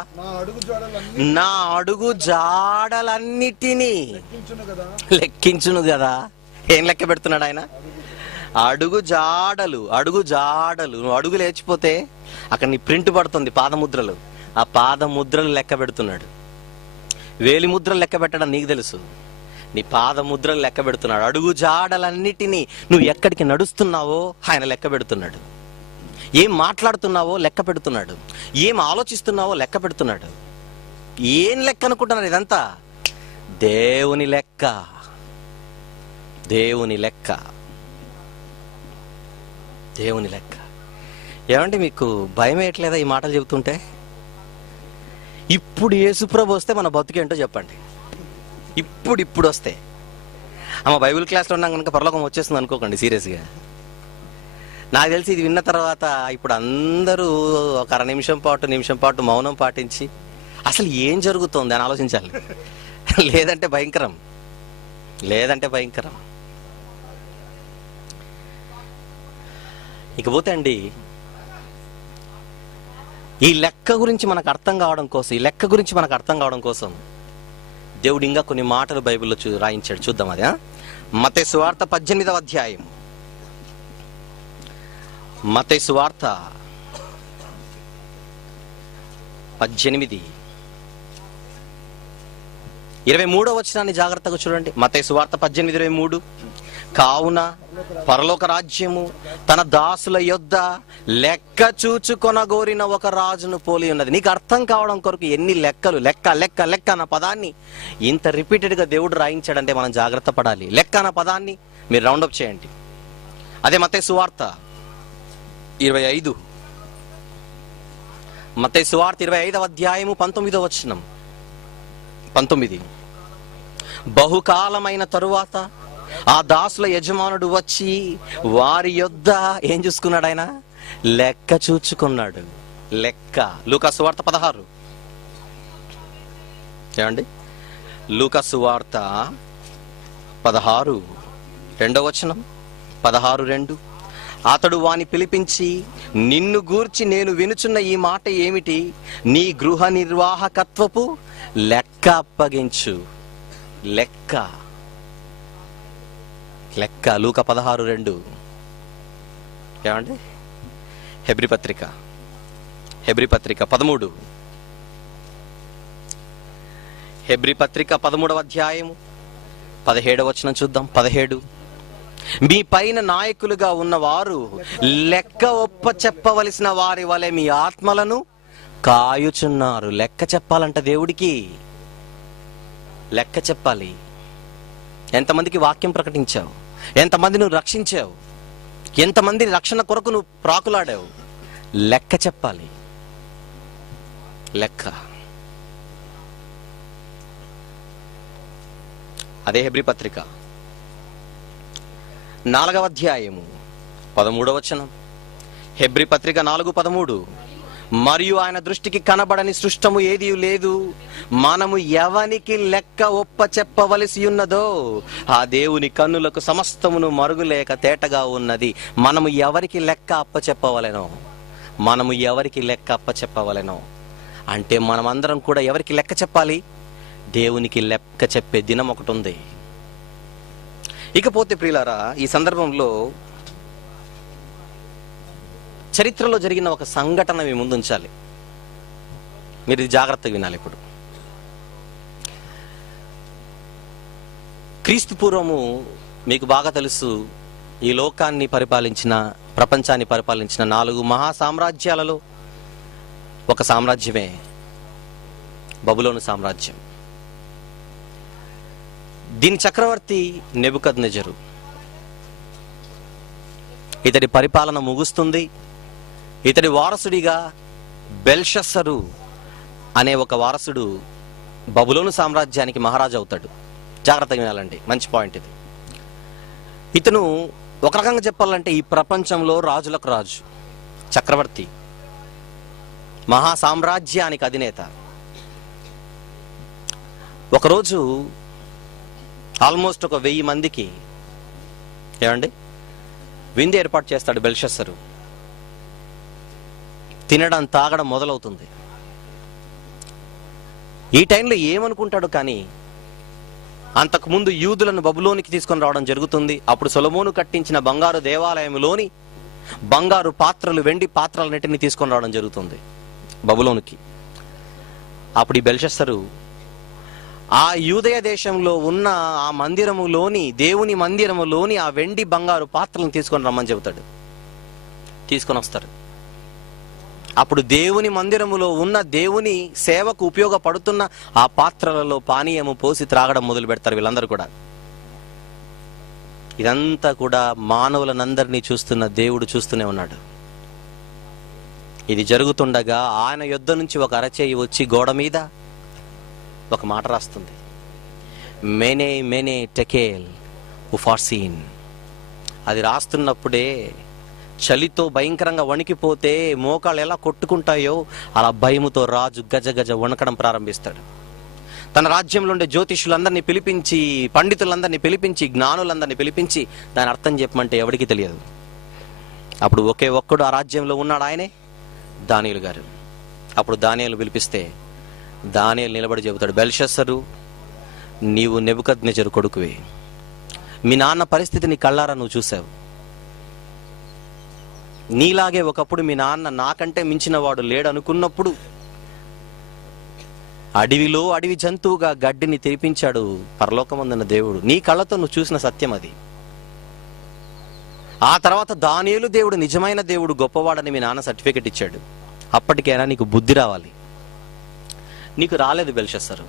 నా అడుగు జాడలన్నిటినీ లెక్కించును గదా. ఏం లెక్క పెడుతున్నాడు ఆయన? అడుగు జాడలు. నువ్వు అడుగు లేచిపోతే అక్కడ నీ ప్రింట్ పడుతుంది, పాదముద్రలు. ఆ పాదముద్రలు లెక్క పెడుతున్నాడు. వేలి ముద్రలు లెక్క పెట్టడం నీకు తెలుసు, నీ పాదముద్రలు లెక్క పెడుతున్నాడు. అడుగు జాడలన్నిటినీ, నువ్వు ఎక్కడికి నడుస్తున్నావో ఆయన లెక్క పెడుతున్నాడు. ఏం మాట్లాడుతున్నావో లెక్క పెడుతున్నాడు. ఏం ఆలోచిస్తున్నావో లెక్క పెడుతున్నాడు. ఏం లెక్క అనుకుంటున్నారు? ఇదంతా దేవుని లెక్క. దేవుని లెక్క. దేవుని లెక్క. ఏమంటే మీకు భయం వేయట్లేదా ఈ మాటలు చెబుతుంటే? ఇప్పుడు యేసుప్రభు వస్తే మన బతుకేంటో చెప్పండి. ఇప్పుడు వస్తే అమ్మ బైబిల్ క్లాస్లో ఉన్నాం కనుక పరలోకం వచ్చేస్తుంది అనుకోకండి సీరియస్గా. నాకు తెలిసి ఇది విన్న తర్వాత ఇప్పుడు అందరూ ఒక నిమిషం పాటు మౌనం పాటించి అసలు ఏం జరుగుతోంది అని ఆలోచించాలి. లేదంటే భయంకరం. ఇకపోతే అండి, ఈ లెక్క గురించి మనకు అర్థం కావడం కోసం దేవుడు ఇంకా కొన్ని మాటలు బైబిల్లో రాయించాడు. చూద్దాం. అది మత్తయి సువార్త 18వ అధ్యాయం. మత్తయి సువార్త 18:23 వచనాన్ని జాగ్రత్తగా చూడండి. మత్తయి సువార్త 18:23. కావున పరలోక రాజ్యము తన దాసుల యొద్ద లెక్క చూచుకొనగోరిన ఒక రాజును పోలి ఉన్నది. నీకు అర్థం కావడం కొరకు ఎన్ని లెక్కలు, లెక్క అన్న పదాన్ని ఇంత రిపీటెడ్గా దేవుడు రాయించాడంటే మనం జాగ్రత్త పడాలి. లెక్క అన్న పదాన్ని మీరు రౌండప్ చేయండి. అదే మత్తయి సువార్త 25. మత్తయి సువార్త 25వ అధ్యాయము 19వ వచనం. 19. బహుకాలమైన తరువాత ఆ దాసుల యజమానుడు వచ్చి వారి యొద్ద ఏం చూసుకున్నాడు? ఆయన లెక్క చూచుకున్నాడు. లెక్క. లూకా సువార్త 16. ఏమండి? లూకా సువార్త 16 2వ వచనం. 16:2. అతడు వాని పిలిపించి, నిన్ను గూర్చి నేను వినుచున్న ఈ మాట ఏమిటి? నీ గృహ నిర్వాహకత్వపు లెక్క అప్పగించు. లెక్క. లూకా 16:2. ఏమండి? హెబ్రీ పత్రిక 13. హెబ్రీ పత్రిక 13వ అధ్యాయము 17వ వచనం చూద్దాం. 17. మీ పైన నాయకులుగా ఉన్నవారు లెక్క ఒప్ప చెప్పవలసిన వారి వలె మీ ఆత్మలను కాయుచున్నారు. లెక్క చెప్పాలంట దేవుడికి. లెక్క చెప్పాలి. ఎంతమందికి వాక్యం ప్రకటించావు? ఎంతమంది నువ్వు రక్షించావు? ఎంతమంది రక్షణ కొరకు నువ్వు ప్రాకులాడావు? లెక్క చెప్పాలి. లెక్క. అదే హెబ్రీ పత్రిక 4వ అధ్యాయము 13వ వచనం. హెబ్రీ పత్రిక 4:13. మరియు ఆయన దృష్టికి కనబడని సృష్టము ఏదీ లేదు. మనము ఎవనికి లెక్క ఒప్ప చెప్పవలసి ఉన్నదో ఆ దేవుని కన్నులకు సమస్తమును మరుగులేక తేటగా ఉన్నది. మనము ఎవరికి లెక్క అప్పచెప్పవలెనో అంటే మనమందరం కూడా ఎవరికి లెక్క చెప్పాలి? దేవునికి లెక్క చెప్పే దినం ఒకటి ఉంది. ఇకపోతే ప్రియులారా, ఈ సందర్భంలో చరిత్రలో జరిగిన ఒక సంఘటన మీ ముందు ఉంచాలి. మీరు ఇది జాగ్రత్తగా వినాలి. ఇప్పుడు క్రీస్తు పూర్వము మీకు బాగా తెలుసు, ఈ లోకాన్ని పరిపాలించిన, ప్రపంచాన్ని పరిపాలించిన 4 మహా సామ్రాజ్యాలలో ఒక సామ్రాజ్యమే బబులోను సామ్రాజ్యం. దీని చక్రవర్తి నెబుకద్నెజరు. ఇతడి పరిపాలన ముగుస్తుంది. ఇతడి వారసుడిగా బెల్షస్సరు అనే ఒక వారసుడు బబులోను సామ్రాజ్యానికి మహారాజు అవుతాడు. జాగ్రత్తగా వినాలండి, మంచి పాయింట్ ఇది. ఇతను ఒక రకంగా చెప్పాలంటే ఈ ప్రపంచంలో రాజులకు రాజు, చక్రవర్తి, మహా సామ్రాజ్యానికి అధినేత. ఒకరోజు ఆల్మోస్ట్ ఒక 1000 మందికి ఏమండి విందు ఏర్పాటు చేస్తాడు బెల్షస్సరు. తినడం తాగడం మొదలవుతుంది. ఈ టైంలో ఏమనుకుంటాడు కానీ అంతకుముందు యూదులను బబులోనికి తీసుకొని రావడం జరుగుతుంది. అప్పుడు సొలొమోను కట్టించిన బంగారు దేవాలయంలోని బంగారు పాత్రలు, వెండి పాత్రలన్నిటిని తీసుకొని రావడం జరుగుతుంది బబులోనికి. అప్పుడు ఈ బెల్షస్సరు ఆ యూదయ దేశంలో ఉన్న ఆ మందిరములోని, దేవుని మందిరములోని ఆ వెండి బంగారు పాత్రలను తీసుకొని రమ్మని చెబుతాడు. తీసుకొని వస్తారు. అప్పుడు దేవుని మందిరములో ఉన్న, దేవుని సేవకు ఉపయోగపడుతున్న ఆ పాత్రలలో పానీయము పోసి త్రాగడం మొదలు పెడతారు వీళ్ళందరూ కూడా. ఇదంతా కూడా మానవులనందరినీ చూస్తున్న దేవుడు చూస్తూనే ఉన్నాడు. ఇది జరుగుతుండగా ఆయన యొద్ద నుంచి ఒక అరచేయి వచ్చి గోడ మీద ఒక మాట రాస్తుంది. మెనే మెనే టెకేల్ ఉఫార్సీన్. అది రాస్తున్నప్పుడే చలితో భయంకరంగా వణికిపోతే మోకాళ్ళు ఎలా కొట్టుకుంటాయో అలా భయముతో రాజు గజ గజ వణకడం ప్రారంభిస్తాడు. తన రాజ్యంలో ఉండే జ్యోతిష్యులందరినీ పిలిపించి, పండితులందరినీ పిలిపించి, జ్ఞానులందరినీ పిలిపించి దాని అర్థం చెప్పమంటే ఎవరికి తెలియదు. అప్పుడు ఒకే ఒక్కడు ఆ రాజ్యంలో ఉన్నాడు, ఆయనే దానియేలు గారు. అప్పుడు దానియేలు పిలిపిస్తే దానియేలు నిలబడి చెబుతాడు, బెల్షస్సరు, నీవు నెబుకద్నెజరు కొడుకువే. మీ నాన్న పరిస్థితిని కళ్ళారా నువ్వు చూసావు. నీలాగే ఒకప్పుడు మీ నాన్న నాకంటే మించిన వాడు లేడు అనుకున్నప్పుడు అడవిలో అడవి జంతువుగా గడ్డిని తెరిపించాడు పరలోకమందున్న దేవుడు. నీ కళ్ళతో నువ్వు చూసిన సత్యం అది. ఆ తర్వాత దానియేలు దేవుడు నిజమైన దేవుడు, గొప్పవాడని మీ నాన్న సర్టిఫికెట్ ఇచ్చాడు. అప్పటికైనా నీకు బుద్ధి రావాలి. నీకు రాలేదు బెల్షస్సరు.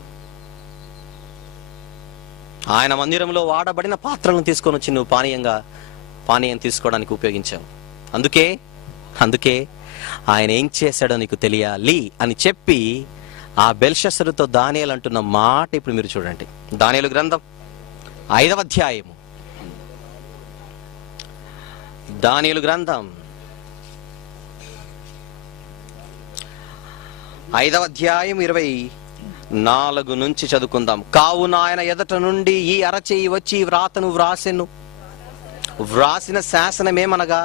ఆయన మందిరంలో వాడబడిన పాత్రలను తీసుకొని వచ్చి నువ్వు పానీయం తీసుకోవడానికి ఉపయోగించావు. అందుకే ఆయన ఏం చేశాడో నీకు తెలియాలి అని చెప్పి ఆ బెల్షస్సరుతో దానియేలు అంటున్న మాట ఇప్పుడు మీరు చూడండి. దానియేలు గ్రంథం 5వ అధ్యాయము. దానియేలు గ్రంథం 5వ అధ్యాయం 24 నుంచి చదువుకుందాం. కావున ఆయన ఎదట నుండి ఈ అరచేయి వచ్చి వ్రాతను వ్రాసిన శాసనమేమనగా,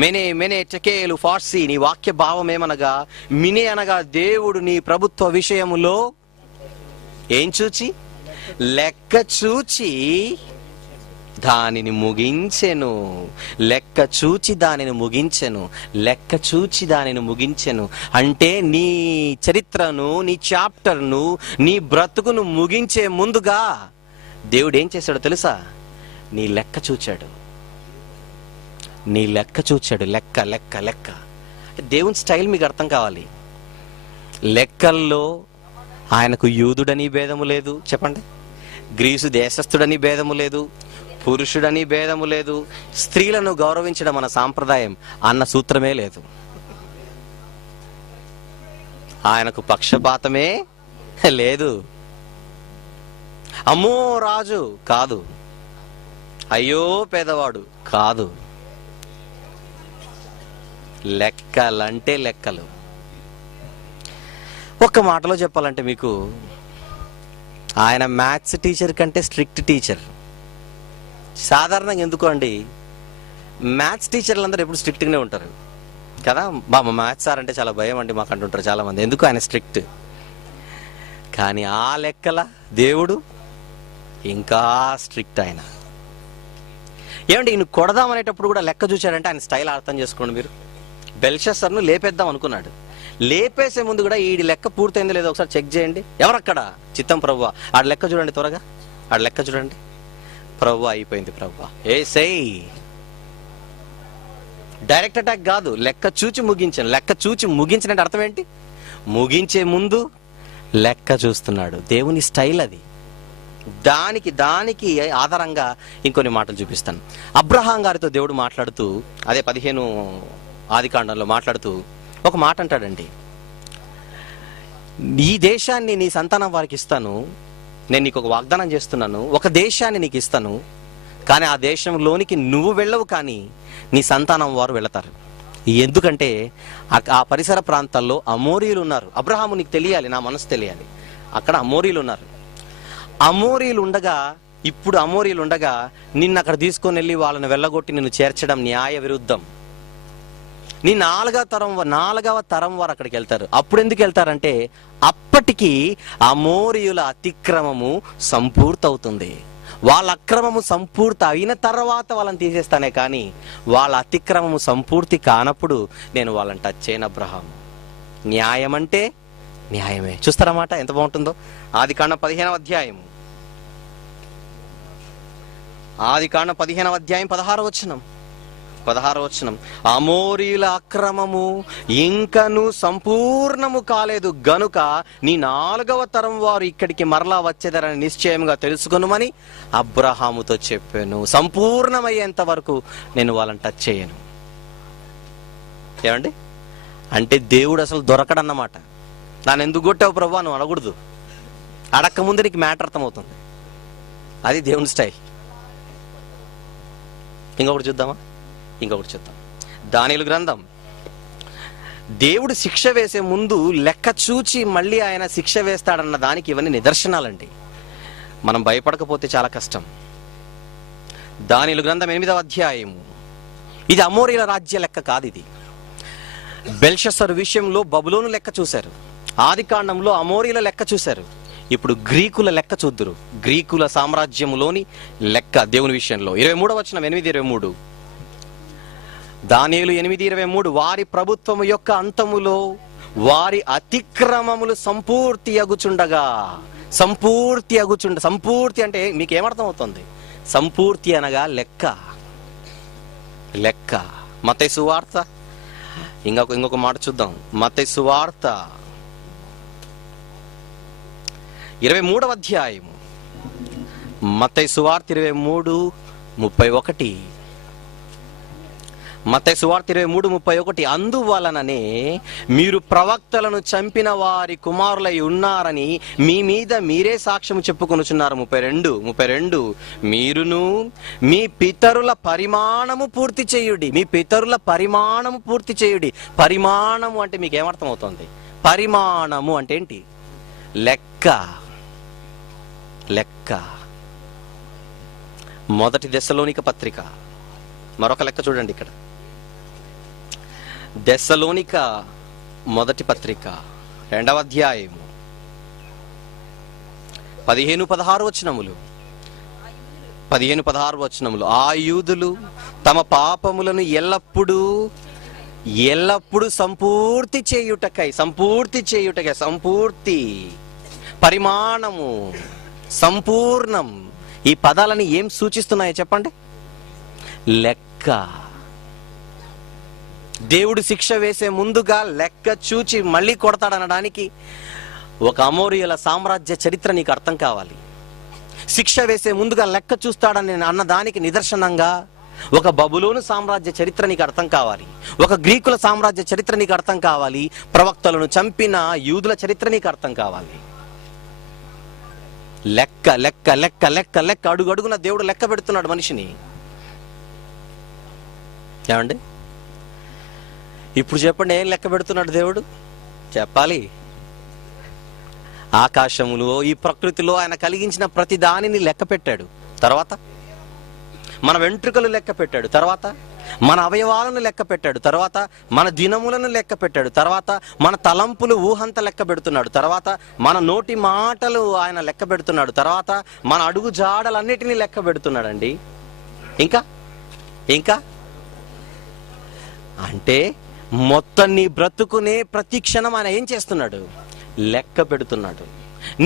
మెనే మెనే టెకేలు ఫార్సీ. నీ వాక్య భావం ఏమనగా, మినే అనగా దేవుడు నీ ప్రభుత్వ విషయములో ఏం చూచి, లెక్క చూచి దానిని ముగించెను. లెక్క చూచి దానిని ముగించెను. లెక్క చూచి దానిని ముగించెను అంటే నీ చరిత్రను, నీ చాప్టర్ను, నీ బ్రతుకును ముగించే ముందుగా దేవుడు ఏం చేశాడో తెలుసా? నీ లెక్క చూచాడు. నీ లెక్క చూచాడు. లెక్క లెక్క లెక్క. దేవుని స్టైల్ మీకు అర్థం కావాలి. లెక్కల్లో ఆయనకు యూదుడని భేదము లేదు, చెప్పండి. గ్రీసు దేశస్థుడని భేదము లేదు, పురుషుడని భేదము లేదు, స్త్రీలను గౌరవించడం మన సాంప్రదాయం అన్న సూత్రమే లేదు. ఆయనకు పక్షపాతమే లేదు. అమ్మో రాజు కాదు, అయ్యో పేదవాడు కాదు. లెక్కలంటే లెక్కలు. ఒక్క మాటలో చెప్పాలంటే మీకు, ఆయన మ్యాథ్స్ టీచర్ కంటే స్ట్రిక్ట్ టీచర్. సాధారణంగా ఎందుకు అండి, మ్యాథ్స్ టీచర్లు అందరూ ఎప్పుడు స్ట్రిక్ట్గానే ఉంటారు కదా. మా మ్యాథ్స్ సార్ అంటే చాలా భయం అండి మాకు అంటుంటారు చాలామంది. ఎందుకు? ఆయన స్ట్రిక్ట్. కానీ ఆ లెక్కల దేవుడు ఇంకా స్ట్రిక్ట్. ఆయన ఏమంటే ఈయన కొడదామనేటప్పుడు కూడా లెక్క చూశాడంటే ఆయన స్టైల్ అర్థం చేసుకోండి మీరు. బెల్షస్సర్ను లేపేద్దాం అనుకున్నాడు. లేపేసే ముందు కూడా ఈ లెక్క పూర్తయిందో లేదో ఒకసారి చెక్ చేయండి. ఎవరక్కడ? చిత్తం ప్రభువా. ఆడ లెక్క చూడండి త్వరగా, ఆడ లెక్క చూడండి. ప్రభువా అయిపోయింది ప్రభువా, ఏసేయ్. డైరెక్ట్ అటాక్ కాదు, లెక్క చూచి ముగించాను. లెక్క చూచి ముగించినట్టు అర్థం ఏంటి? ముగించే ముందు లెక్క చూస్తున్నాడు. దేవుని స్టైల్ అది. దానికి ఆధారంగా ఇంకొన్ని మాటలు చూపిస్తాను. అబ్రహాం గారితో దేవుడు మాట్లాడుతూ, అదే 15 ఆదికాండంలో మాట్లాడుతూ ఒక మాట అంటాడండి, ఈ దేశాన్ని నీ సంతానం వారికి ఇస్తాను, నేను నీకు ఒక వాగ్దానం చేస్తున్నాను, ఒక దేశాన్ని నీకు ఇస్తాను, కానీ ఆ దేశంలోనికి నువ్వు వెళ్ళవు, కానీ నీ సంతానం వారు వెళతారు. ఎందుకంటే ఆ పరిసర ప్రాంతాల్లో అమోరీయులు ఉన్నారు. అబ్రహాము నీకు తెలియాలి, నా మనసు తెలియాలి, అక్కడ అమోరీయులు ఉన్నారు. అమోరీయులు ఉండగా నిన్ను అక్కడ తీసుకొని వెళ్ళి వాళ్ళని వెళ్ళగొట్టి నిన్ను చేర్చడం న్యాయ విరుద్ధం. నీ నాలుగవ తరం వారు అక్కడికి వెళ్తారు. అప్పుడు ఎందుకు వెళ్తారంటే అప్పటికి అమోరీయుల అతిక్రమము సంపూర్తవుతుంది. వాళ్ళ అక్రమము సంపూర్తి అయిన తర్వాత వాళ్ళని తీసేస్తానే, కానీ వాళ్ళ అతిక్రమము సంపూర్తి కానప్పుడు నేను వాళ్ళని టచ్ చేయను. అబ్రహాం న్యాయం అంటే న్యాయమే. చూస్తారన్నమాట ఎంత బాగుంటుందో. ఆదికాండం 15వ అధ్యాయం 16వ వచనం, అమోరీయుల అక్రమము ఇంకను సంపూర్ణము కాలేదు గనుక నీ 4వ తరం వారు ఇక్కడికి మరలా వచ్చేదరని నిశ్చయంగా తెలుసుకొనుమని అబ్రహాముతో చెప్పాను. సంపూర్ణమయ్యేంత వరకు నేను వాళ్ళని టచ్ చేయను. ఏమండి అంటే దేవుడు అసలు దొరకడన్నమాట. నన్ను ఎందుకు కొట్టావు ప్రభువా నువ్వు అడగకూడదు. అడక్క ముందు నీకు మ్యాటర్ అర్థమవుతుంది. అది దేవుని స్టైల్. ఇంకొకటి చూద్దాం. దానియేలు గ్రంథం. దేవుడు శిక్ష వేసే ముందు లెక్క చూచి మళ్ళీ ఆయన శిక్ష వేస్తాడన్న దానికి ఇవన్నీ నిదర్శనాలండి. మనం భయపడకపోతే చాలా కష్టం. దానియేలు గ్రంథం 8వ అధ్యాయం. ఇది అమోరీయుల రాజ్య లెక్క కాదు. ఇది బెల్షస్సరు విషయంలో బబులోను లెక్క చూశారు. ఆదికాండంలో అమోరీయుల లెక్క చూశారు. ఇప్పుడు గ్రీకుల లెక్క చూద్దురు. గ్రీకుల సామ్రాజ్యములోని లెక్క దేవుని విషయంలో. 23వ వచనం 8:23. దానియేలు 8:23. వారి ప్రభుత్వము యొక్క అంతములో వారి అతిక్రమములు సంపూర్తి అంటే మీకు ఏమర్థం అవుతుంది? సంపూర్తి అనగా లెక్క. మత్తయి సువార్త ఇంకొక మాట చూద్దాం. మత్తయి సువార్త 23వ అధ్యాయం. మత్తయి సువార్త 23:31. మత్తయి సువార్త 23:31. అందువలననే మీరు ప్రవక్తలను చంపిన వారి కుమారులై ఉన్నారని మీ మీద మీరే సాక్ష్యం చెప్పుకొనుచున్నారు. 32. మీరును మీ పితరుల పరిమాణము పూర్తి చేయుడి. పరిమాణము అంటే మీకు ఏమర్థం అవుతుంది? పరిమాణము అంటే ఏంటి? లెక్క. మొదటి దెస్సలోనిక పత్రిక మరొక లెక్క చూడండి. ఇక్కడ దెస్సలోనిక మొదటి పత్రిక 2వ అధ్యాయం 15-16 వచనములు. ఆ యూదులు తమ పాపములను ఎల్లప్పుడూ సంపూర్తి చేయుటకై పరిమాణము, సంపూర్ణం, ఈ పదాలని ఏం సూచిస్తున్నాయో చెప్పండి? లెక్క. దేవుడు శిక్ష వేసే ముందుగా లెక్క చూచి మళ్ళీ కొడతాడనడానికి ఒక అమోరీయుల సామ్రాజ్య చరిత్ర నీకు అర్థం కావాలి. శిక్ష వేసే ముందుగా లెక్క చూస్తాడని అన్నదానికి నిదర్శనంగా ఒక బబులోను సామ్రాజ్య చరిత్ర నీకు అర్థం కావాలి. ఒక గ్రీకుల సామ్రాజ్య చరిత్ర నీకు అర్థం కావాలి. ప్రవక్తలను చంపిన యూదుల చరిత్ర నీకు అర్థం కావాలి. లెక్క అడుగడుగున దేవుడు లెక్క పెడుతున్నాడు మనిషిని. ఏమండి ఇప్పుడు చెప్పండి, ఏం లెక్క పెడుతున్నాడు దేవుడు? చెప్పాలి. ఆకాశములో ఈ ప్రకృతిలో ఆయన కలిగించిన ప్రతి దానిని లెక్క పెట్టాడు. తర్వాత మన వెంట్రుకలు లెక్క పెట్టాడు. తర్వాత మన అవయవాలను లెక్క పెట్టాడు. తర్వాత మన దినములను లెక్క పెట్టాడు. తర్వాత మన తలంపులు ఊహంత లెక్క పెడుతున్నాడు. తర్వాత మన నోటి మాటలు ఆయన లెక్క పెడుతున్నాడు. తర్వాత మన అడుగు జాడలన్నిటినీ లెక్క పెడుతున్నాడండి. ఇంకా అంటే మొత్తం నీ బ్రతుకునే ప్రతి క్షణం ఆయన ఏం చేస్తున్నాడు? లెక్క పెడుతున్నాడు.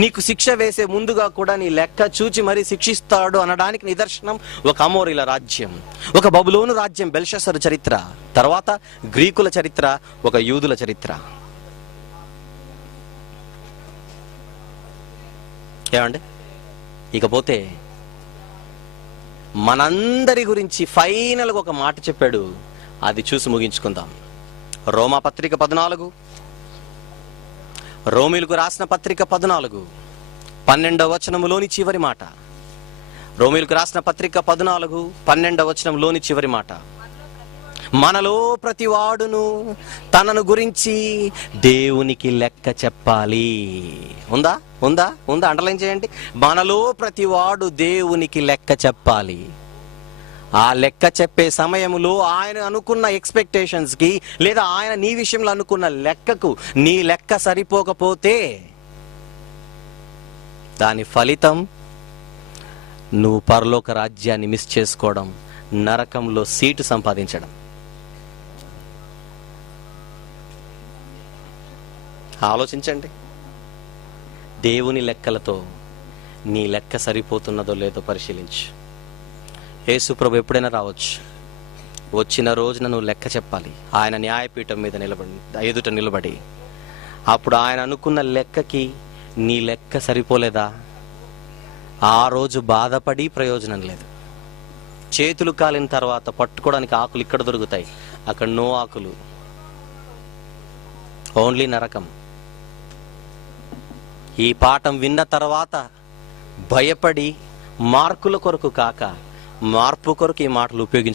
నీకు శిక్ష వేసే ముందుగా కూడా నీ లెక్క చూచి మరీ శిక్షిస్తాడు అనడానికి నిదర్శనం ఒక అమోరీల రాజ్యం, ఒక బబులోను రాజ్యం, బెల్షస్సరు చరిత్ర, తర్వాత గ్రీకుల చరిత్ర, ఒక యూదుల చరిత్ర. ఏమండి ఇకపోతే మనందరి గురించి ఫైనల్గా ఒక మాట చెప్పాడు, అది చూసి ముగించుకుందాం. రోమా పత్రిక 14, రోమీలకు రాసిన పత్రిక 14, 12వ వచనములోని చివరి మాట. రోమీలకు రాసిన పత్రిక 14, 12వ వచనంలోని చివరి మాట. మనలో ప్రతివాడును తనను గురించి దేవునికి లెక్క చెప్పాలి. ఉందా ఉందా ఉందా? అండర్లైన్ చేయండి. మనలో ప్రతివాడు దేవునికి లెక్క చెప్పాలి. ఆ లెక్క చెప్పే సమయంలో ఆయన అనుకున్న ఎక్స్పెక్టేషన్స్ కి, లేదా ఆయన నీ విషయంలో అనుకున్న లెక్కకు నీ లెక్క సరిపోకపోతే దాని ఫలితం నువ్వు పరలోక రాజ్యాన్ని మిస్ చేసుకోవడం, నరకంలో సీటు సంపాదించడం. ఆలోచించండి. దేవుని లెక్కలతో నీ లెక్క సరిపోతున్నదో లేదో పరిశీలించు. యేసు ప్రభు ఎప్పుడైనా రావచ్చు. వచ్చిన రోజున నువ్వు లెక్క చెప్పాలి. ఆయన న్యాయపీఠం మీద ఎదుట నిలబడి అప్పుడు ఆయన అనుకున్న లెక్కకి నీ లెక్క సరిపోలేదా, ఆ రోజు బాధపడి ప్రయోజనం లేదు. చేతులు కాలిన తర్వాత పట్టుకోవడానికి ఆకులు ఇక్కడ దొరుకుతాయి, అక్కడ నో ఆకులు, ఓన్లీ నరకం. ఈ పాఠం విన్న తర్వాత భయపడి మార్కుల కొరకు కాక మార్పు కొరకు ఈ మాటలు ఉపయోగించు.